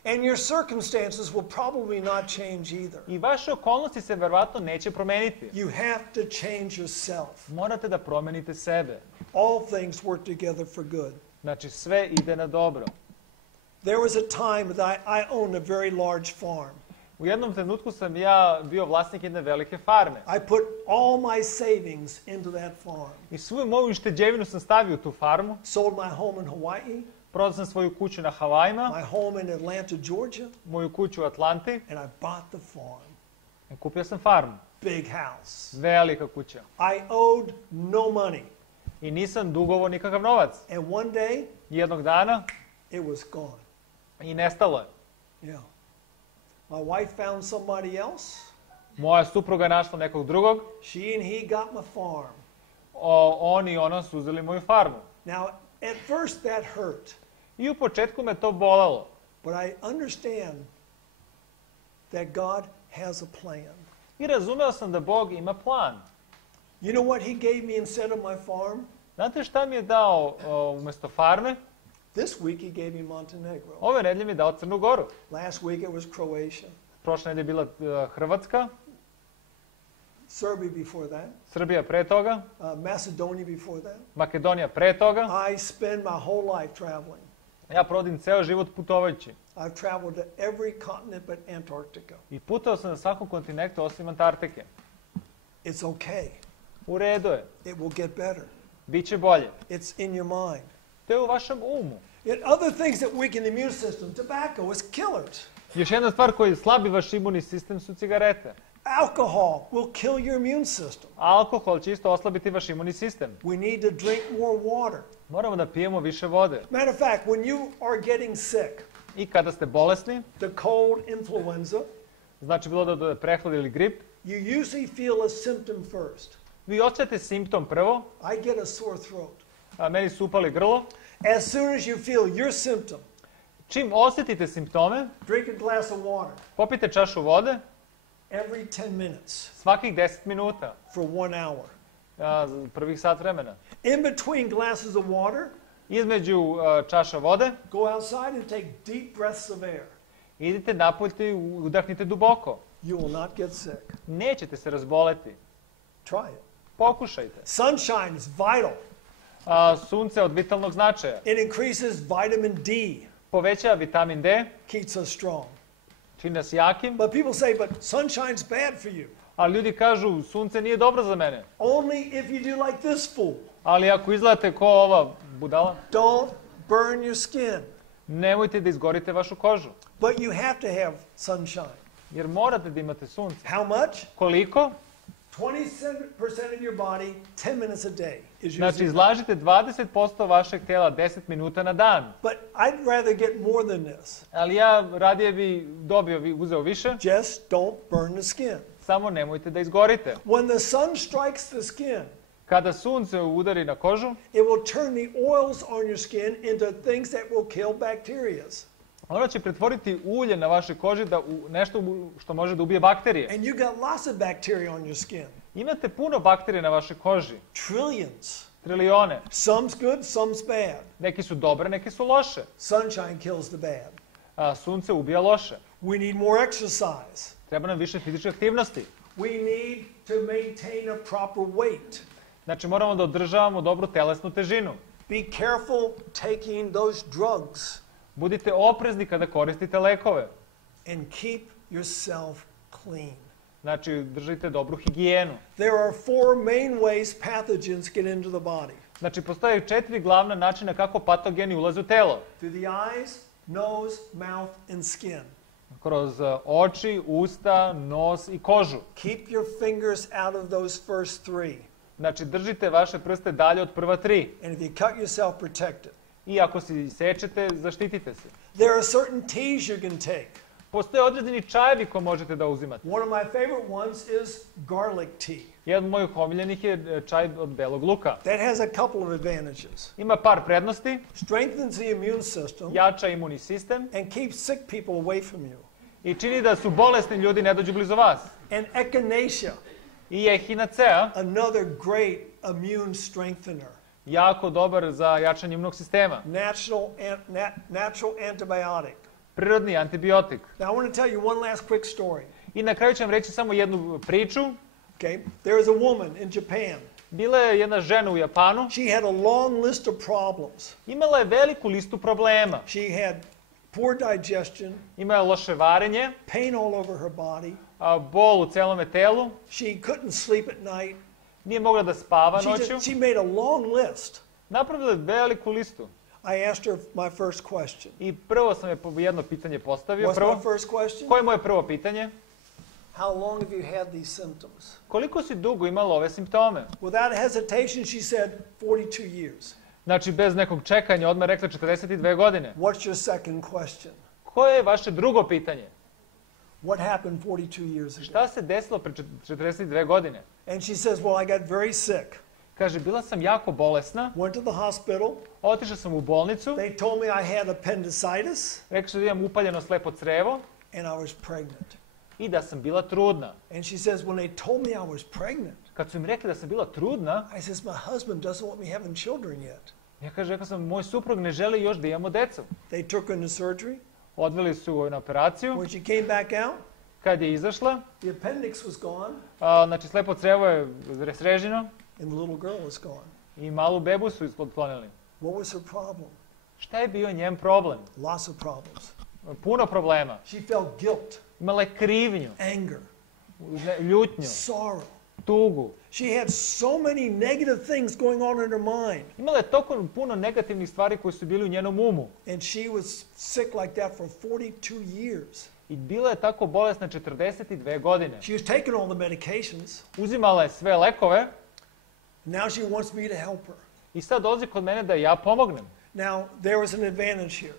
And your circumstances will probably not change either. I vaše okolnosti se verovatno neće promeniti. You have to change yourself. Morate da promenite sebe. All things work together for good. Znači sve ide na dobro. There was a time that I owned a very large farm. U jednom trenutku sam ja bio vlasnik jedne velike farme. I put all my savings into that farm. I svu moju ušteđevinu sam stavio u tu farmu. Sold my home in Hawaii, Prodao sam svoju kuću na Havajima, my home in Atlanta, Georgia, moju kuću u Atlanti and I bought the farm. i kupio sam farmu. Big house. Velika kuća. I owed no money. I nisam dugovao nikakav novac. And one day, Jednog dana it was gone. i nestalo je. Yeah. My wife found somebody else. Moja supruga je našla nekog drugog. She and he got my farm. On i ona su uzeli moju farmu. Now, at first that hurt, I u početku me to bolelo. but I understand that God has a plan. I razumeo sam da Bog ima plan. You know what he gave me instead of my farm? Znate šta mi je dao umjesto farme? This week he gave me Montenegro. Ove nedelje mi je dao Crnu Goru. Last week it was Croatia. Prošle nedelje je bila Hrvatska, Serbia before that. Srbija pre toga, Macedonia before that. Makedonija pre toga. I spend my whole life traveling. Ja provodim ceo život putovajući. I've traveled to every continent but Antarctica. I putovao sam na svakom kontinentu osim Antarktike. It's okay. U redu je. It will get better. Biće bolje. It's in your mind. To je u vašem umu. Yet other things that weaken the immune system, tobacco is killers. Još jedna stvar koja slabi vaš imunni sistem su cigarete. Alcohol will kill your immune system. Alkohol će isto oslabiti vaš imunni sistem. We need to drink more water. Moramo da pijemo više vode. Matter of fact, when you are getting sick, I kada ste bolesni, the cold, influenza, znači bilo da je prehlad ili grip, you usually feel a symptom first. vi osjećate simptom prvo, I get a sore throat. a meni su upali grlo. As soon as you feel your symptom, Čim osjetite simptome, drink a glass of water popijte čašu vode every 10 minutes svakih 10 minuta, for 1 hour. prvih sat vremena. In between glasses of water, Između čaša vode, go outside and take deep breaths of air. idite napolje i udahnite duboko. You will not get sick. Nećete se razboleti. Try it. Pokušajte. Sunshine is vital. Sunce od vitalnog značaja. It increases vitamin D, Povećava vitamin D, keeps us strong. čini nas jakim, But people say, but sunshine's bad for you. ali ljudi kažu sunce nije dobro za mene. Only if you do like this fool. Ali ako izgledate ko ova budala, Don't burn your skin. nemojte da izgorite vašu kožu. But you have to have sunshine. Jer morate da imate sunce. How much? Koliko? 27% of your body, 10 minutes a day is Znači, usually. izlažite 20% vašeg tela 10 minuta na dan. But I'd rather get more than this. Ali ja radije bi uzeo više, Just don't burn the skin. samo nemojte da izgorite. When the sun strikes the skin, Kada sunce udari na kožu, it will turn the oils on your skin into things that will kill bacteria. ono će pretvoriti ulje na vašoj koži da u nešto što može da ubije bakterije. And you got lots of bacteria on your skin. Imate puno bakterija na vašoj koži. Trillions. Trilione. Some's good, some's bad. Neki su dobre, neki su loše. Sunshine kills the bad. Sunce ubija loše. We need more exercise. Treba nam više fizičke aktivnosti. We need to maintain a proper weight. Znači, moramo da održavamo dobru telesnu težinu. Be careful taking those drugs Budite oprezni kada koristite lekove. and keep yourself clean. Znači, držite dobru higijenu. There are 4 main ways pathogens get into the body. Znači, postoje 4 glavna načina kako patogeni ulaze u telo. Through the eyes, nose, mouth, and skin. Kroz oči, usta, nos i kožu. Keep your fingers out of those first 3. Znači, držite vaše prste dalje od prva 3. And if you cut yourself, protect it. I ako se sečete, zaštitite se. There are certain teas you can take. Postoje određeni čajevi koje možete da uzimate. One of my favorite ones is garlic tea. Jedan od mojih omiljenih je čaj od belog luka. That has a couple of advantages. Ima par prednosti, Strengthens the immune system jača imunni sistem and keeps sick people away from you. i čini da su bolesni ljudi ne dođu blizu vas. And echinacea, I echinacea, another great immune strengthener. jako dobar za jačanje imunog sistema. Natural antibiotic. Prirodni antibiotik. Now I want to tell you one last quick story. I na kraju ću vam reći samo jednu priču. Okay, there is a woman in Japan. Bila je jedna žena u Japanu. She had a long list of problems. Imala je veliku listu problema. She had poor digestion, Imala je loše varenje, pain all over her body. bol u celome telu, She couldn't sleep at night. nije mogla da spava noću. She made a long list. Napravila je veliku listu. I asked her my first question. I prvo sam je jedno pitanje postavio. What's Prvo, my first question? koje je moje prvo pitanje? How long have you had these symptoms? Koliko si dugo imala ove simptome? Without hesitation, she said 42 years. Znači, bez nekog čekanja, odmah rekla 42 godine. What's your second question? Koje je vaše drugo pitanje? What happened 42 years ago? Šta se desilo pre 42 godine? And she says, well, I got very sick. Kaže, bila sam jako bolesna, Went to the hospital. otišla sam u bolnicu, They told me I had appendicitis rekli su da imam upaljeno slepo crevo and I was pregnant. i da sam bila trudna. And she says, when they told me I was pregnant, Kad su im rekli da sam bila trudna, I says, my husband doesn't want me having children yet. ja rekao sam, moj suprug ne želi još da imamo decu. They took her into surgery. Odveli su je na operaciju. When she came back out, Kad je izašla, the appendix was gone znači slepo crevo je sreženo and the little girl was gone. i malu bebu su otklonili. What was her problem? Šta je bio njen problem? Lots of problems. Puno problema. She felt guilt, Imala je krivnju, anger, ljutnju, sorrow. tugu. She had so many negative things going on in her mind. Imala je toliko puno negativnih stvari koje su bili u njenom umu. And she was sick like that for 42 years. I bila je tako bolesna 42 godine. She was taking all the medications. Uzimala je sve lekove Now she wants me to help her. i sad dolazi kod mene da ja pomognem. Now, there was an advantage here.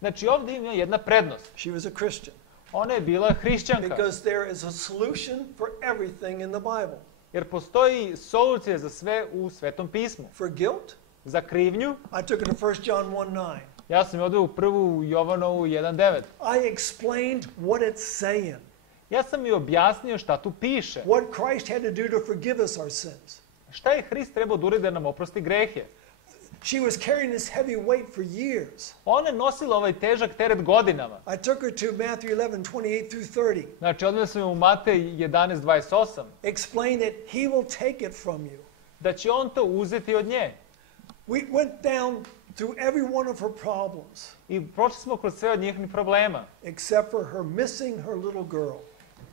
Znači ovdje ima jedna prednost. She was a Christian. Ona je bila hrišćanka. Because there is a solution for everything in the Bible. Jer postoji solucija za sve u Svetom pismu. For guilt, Za krivnju, I took her to 1 John 1:9. ja sam je odveo u 1. Jovanovu 1.9. I explained what it's saying. Ja sam joj objasnio šta tu piše. What Christ had to do to forgive us our sins. Šta je Hrist trebao da uradi da nam oprosti grehe? She was carrying this heavy weight for years. Ona je nosila ovaj težak teret godinama. I took her to Matthew 11:28 through 30. Znači, odveo sam je u Matej 11.28. Explain that he will take it from you. Da će on to uzeti od nje. We went down through every one of her problems, I prošli smo kroz sve od njihovih problema. except for her missing her little girl.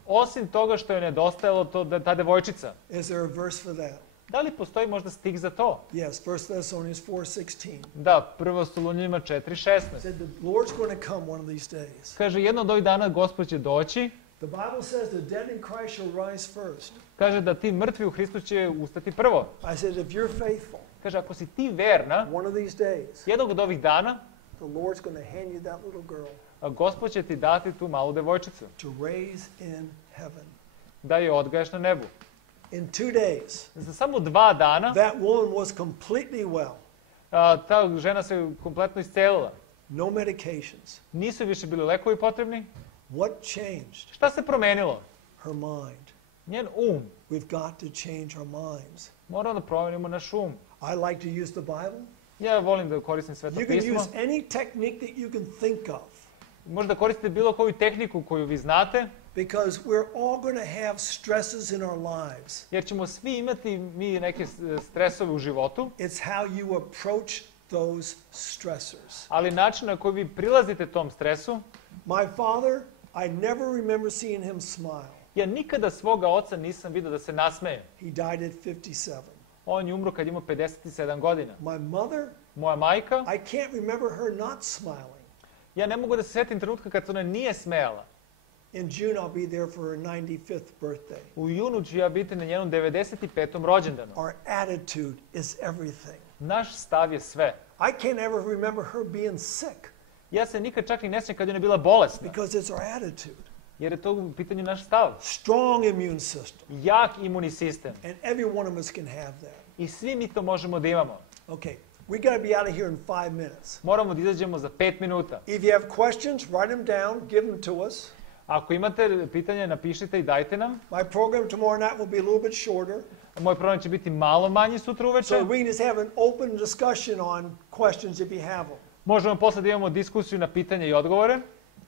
Osim toga što je nedostajalo ta devojčica. Is there a verse for that? Da li postoji možda stih za to? Yes, 1 Thessalonians 4:16. Da, 1. Solunjanima 4.16. Said the Lord's going to come one of these days. Kaže, jedno od ovih dana Gospod će doći. The Bible says the dead in Christ shall rise first. Kaže da ti mrtvi u Hristu će ustati prvo. I said, if you're faithful, Kaže, ako si ti verna, one of these days, jednog od ovih dana, the Lord's going to hand you that little girl Gospod će ti dati tu malu devojčicu. to raise in heaven. Da je odgaješ na nebu. In 2 days, Za samo 2 dana, that woman was completely well. ta žena se kompletno iscelila. No medications. Nisu više bili lekovi potrebni. What changed? Šta se promenilo? Her mind. Njen um. We've got to change our minds. Moramo da promenimo naš um. I like to use the Bible. Ja volim da koristim Sveto You can pismo. use any technique that you can think of, Možda koristite bilo koju tehniku koju vi znate, because we're all going to have stresses in our lives. jer ćemo svi imati mi neke stresove u životu, It's how you approach those stressors. ali način na koji vi prilazite tom stresu, My father, I never remember seeing him smile. ja nikada svoga oca nisam vidio da se nasmeje. He died at 57. On je umro kad imao 57 godina. My mother, Moja majka, I can't remember her not smiling. ja ne mogu da se setim trenutka kad se ona nije smejala. In June, I'll be there for her 95th birthday. U junu ću ja biti na njenom 95. rođendanu. Our attitude is everything. Naš stav je sve. I can't ever remember her being sick Ja se nikad čak ni ne sjećam kad je ona bila bolesna, because it's our attitude. jer je to u pitanju naš stav. Strong immune system. Jak imunni sistem. And every one of us can have that. I svi mi to možemo da imamo. Okay, we got to be out of here in 5 minutes. Moramo da izađemo za 5 minuta. If you have questions, write them down, give them to us. Ako imate pitanje, napišite i dajte nam. My program tomorrow night will be a little bit shorter, Moj program će biti malo manji sutra uveče. so we can just have an open discussion on questions if you have them. Možemo posle da imamo diskusiju na pitanje i odgovore.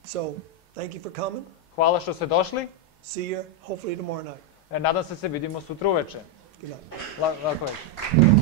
So, thank you for coming. Hvala što ste došli. See you hopefully tomorrow night. Nadam se vidimo sutra uveče. Good night. Lako večer.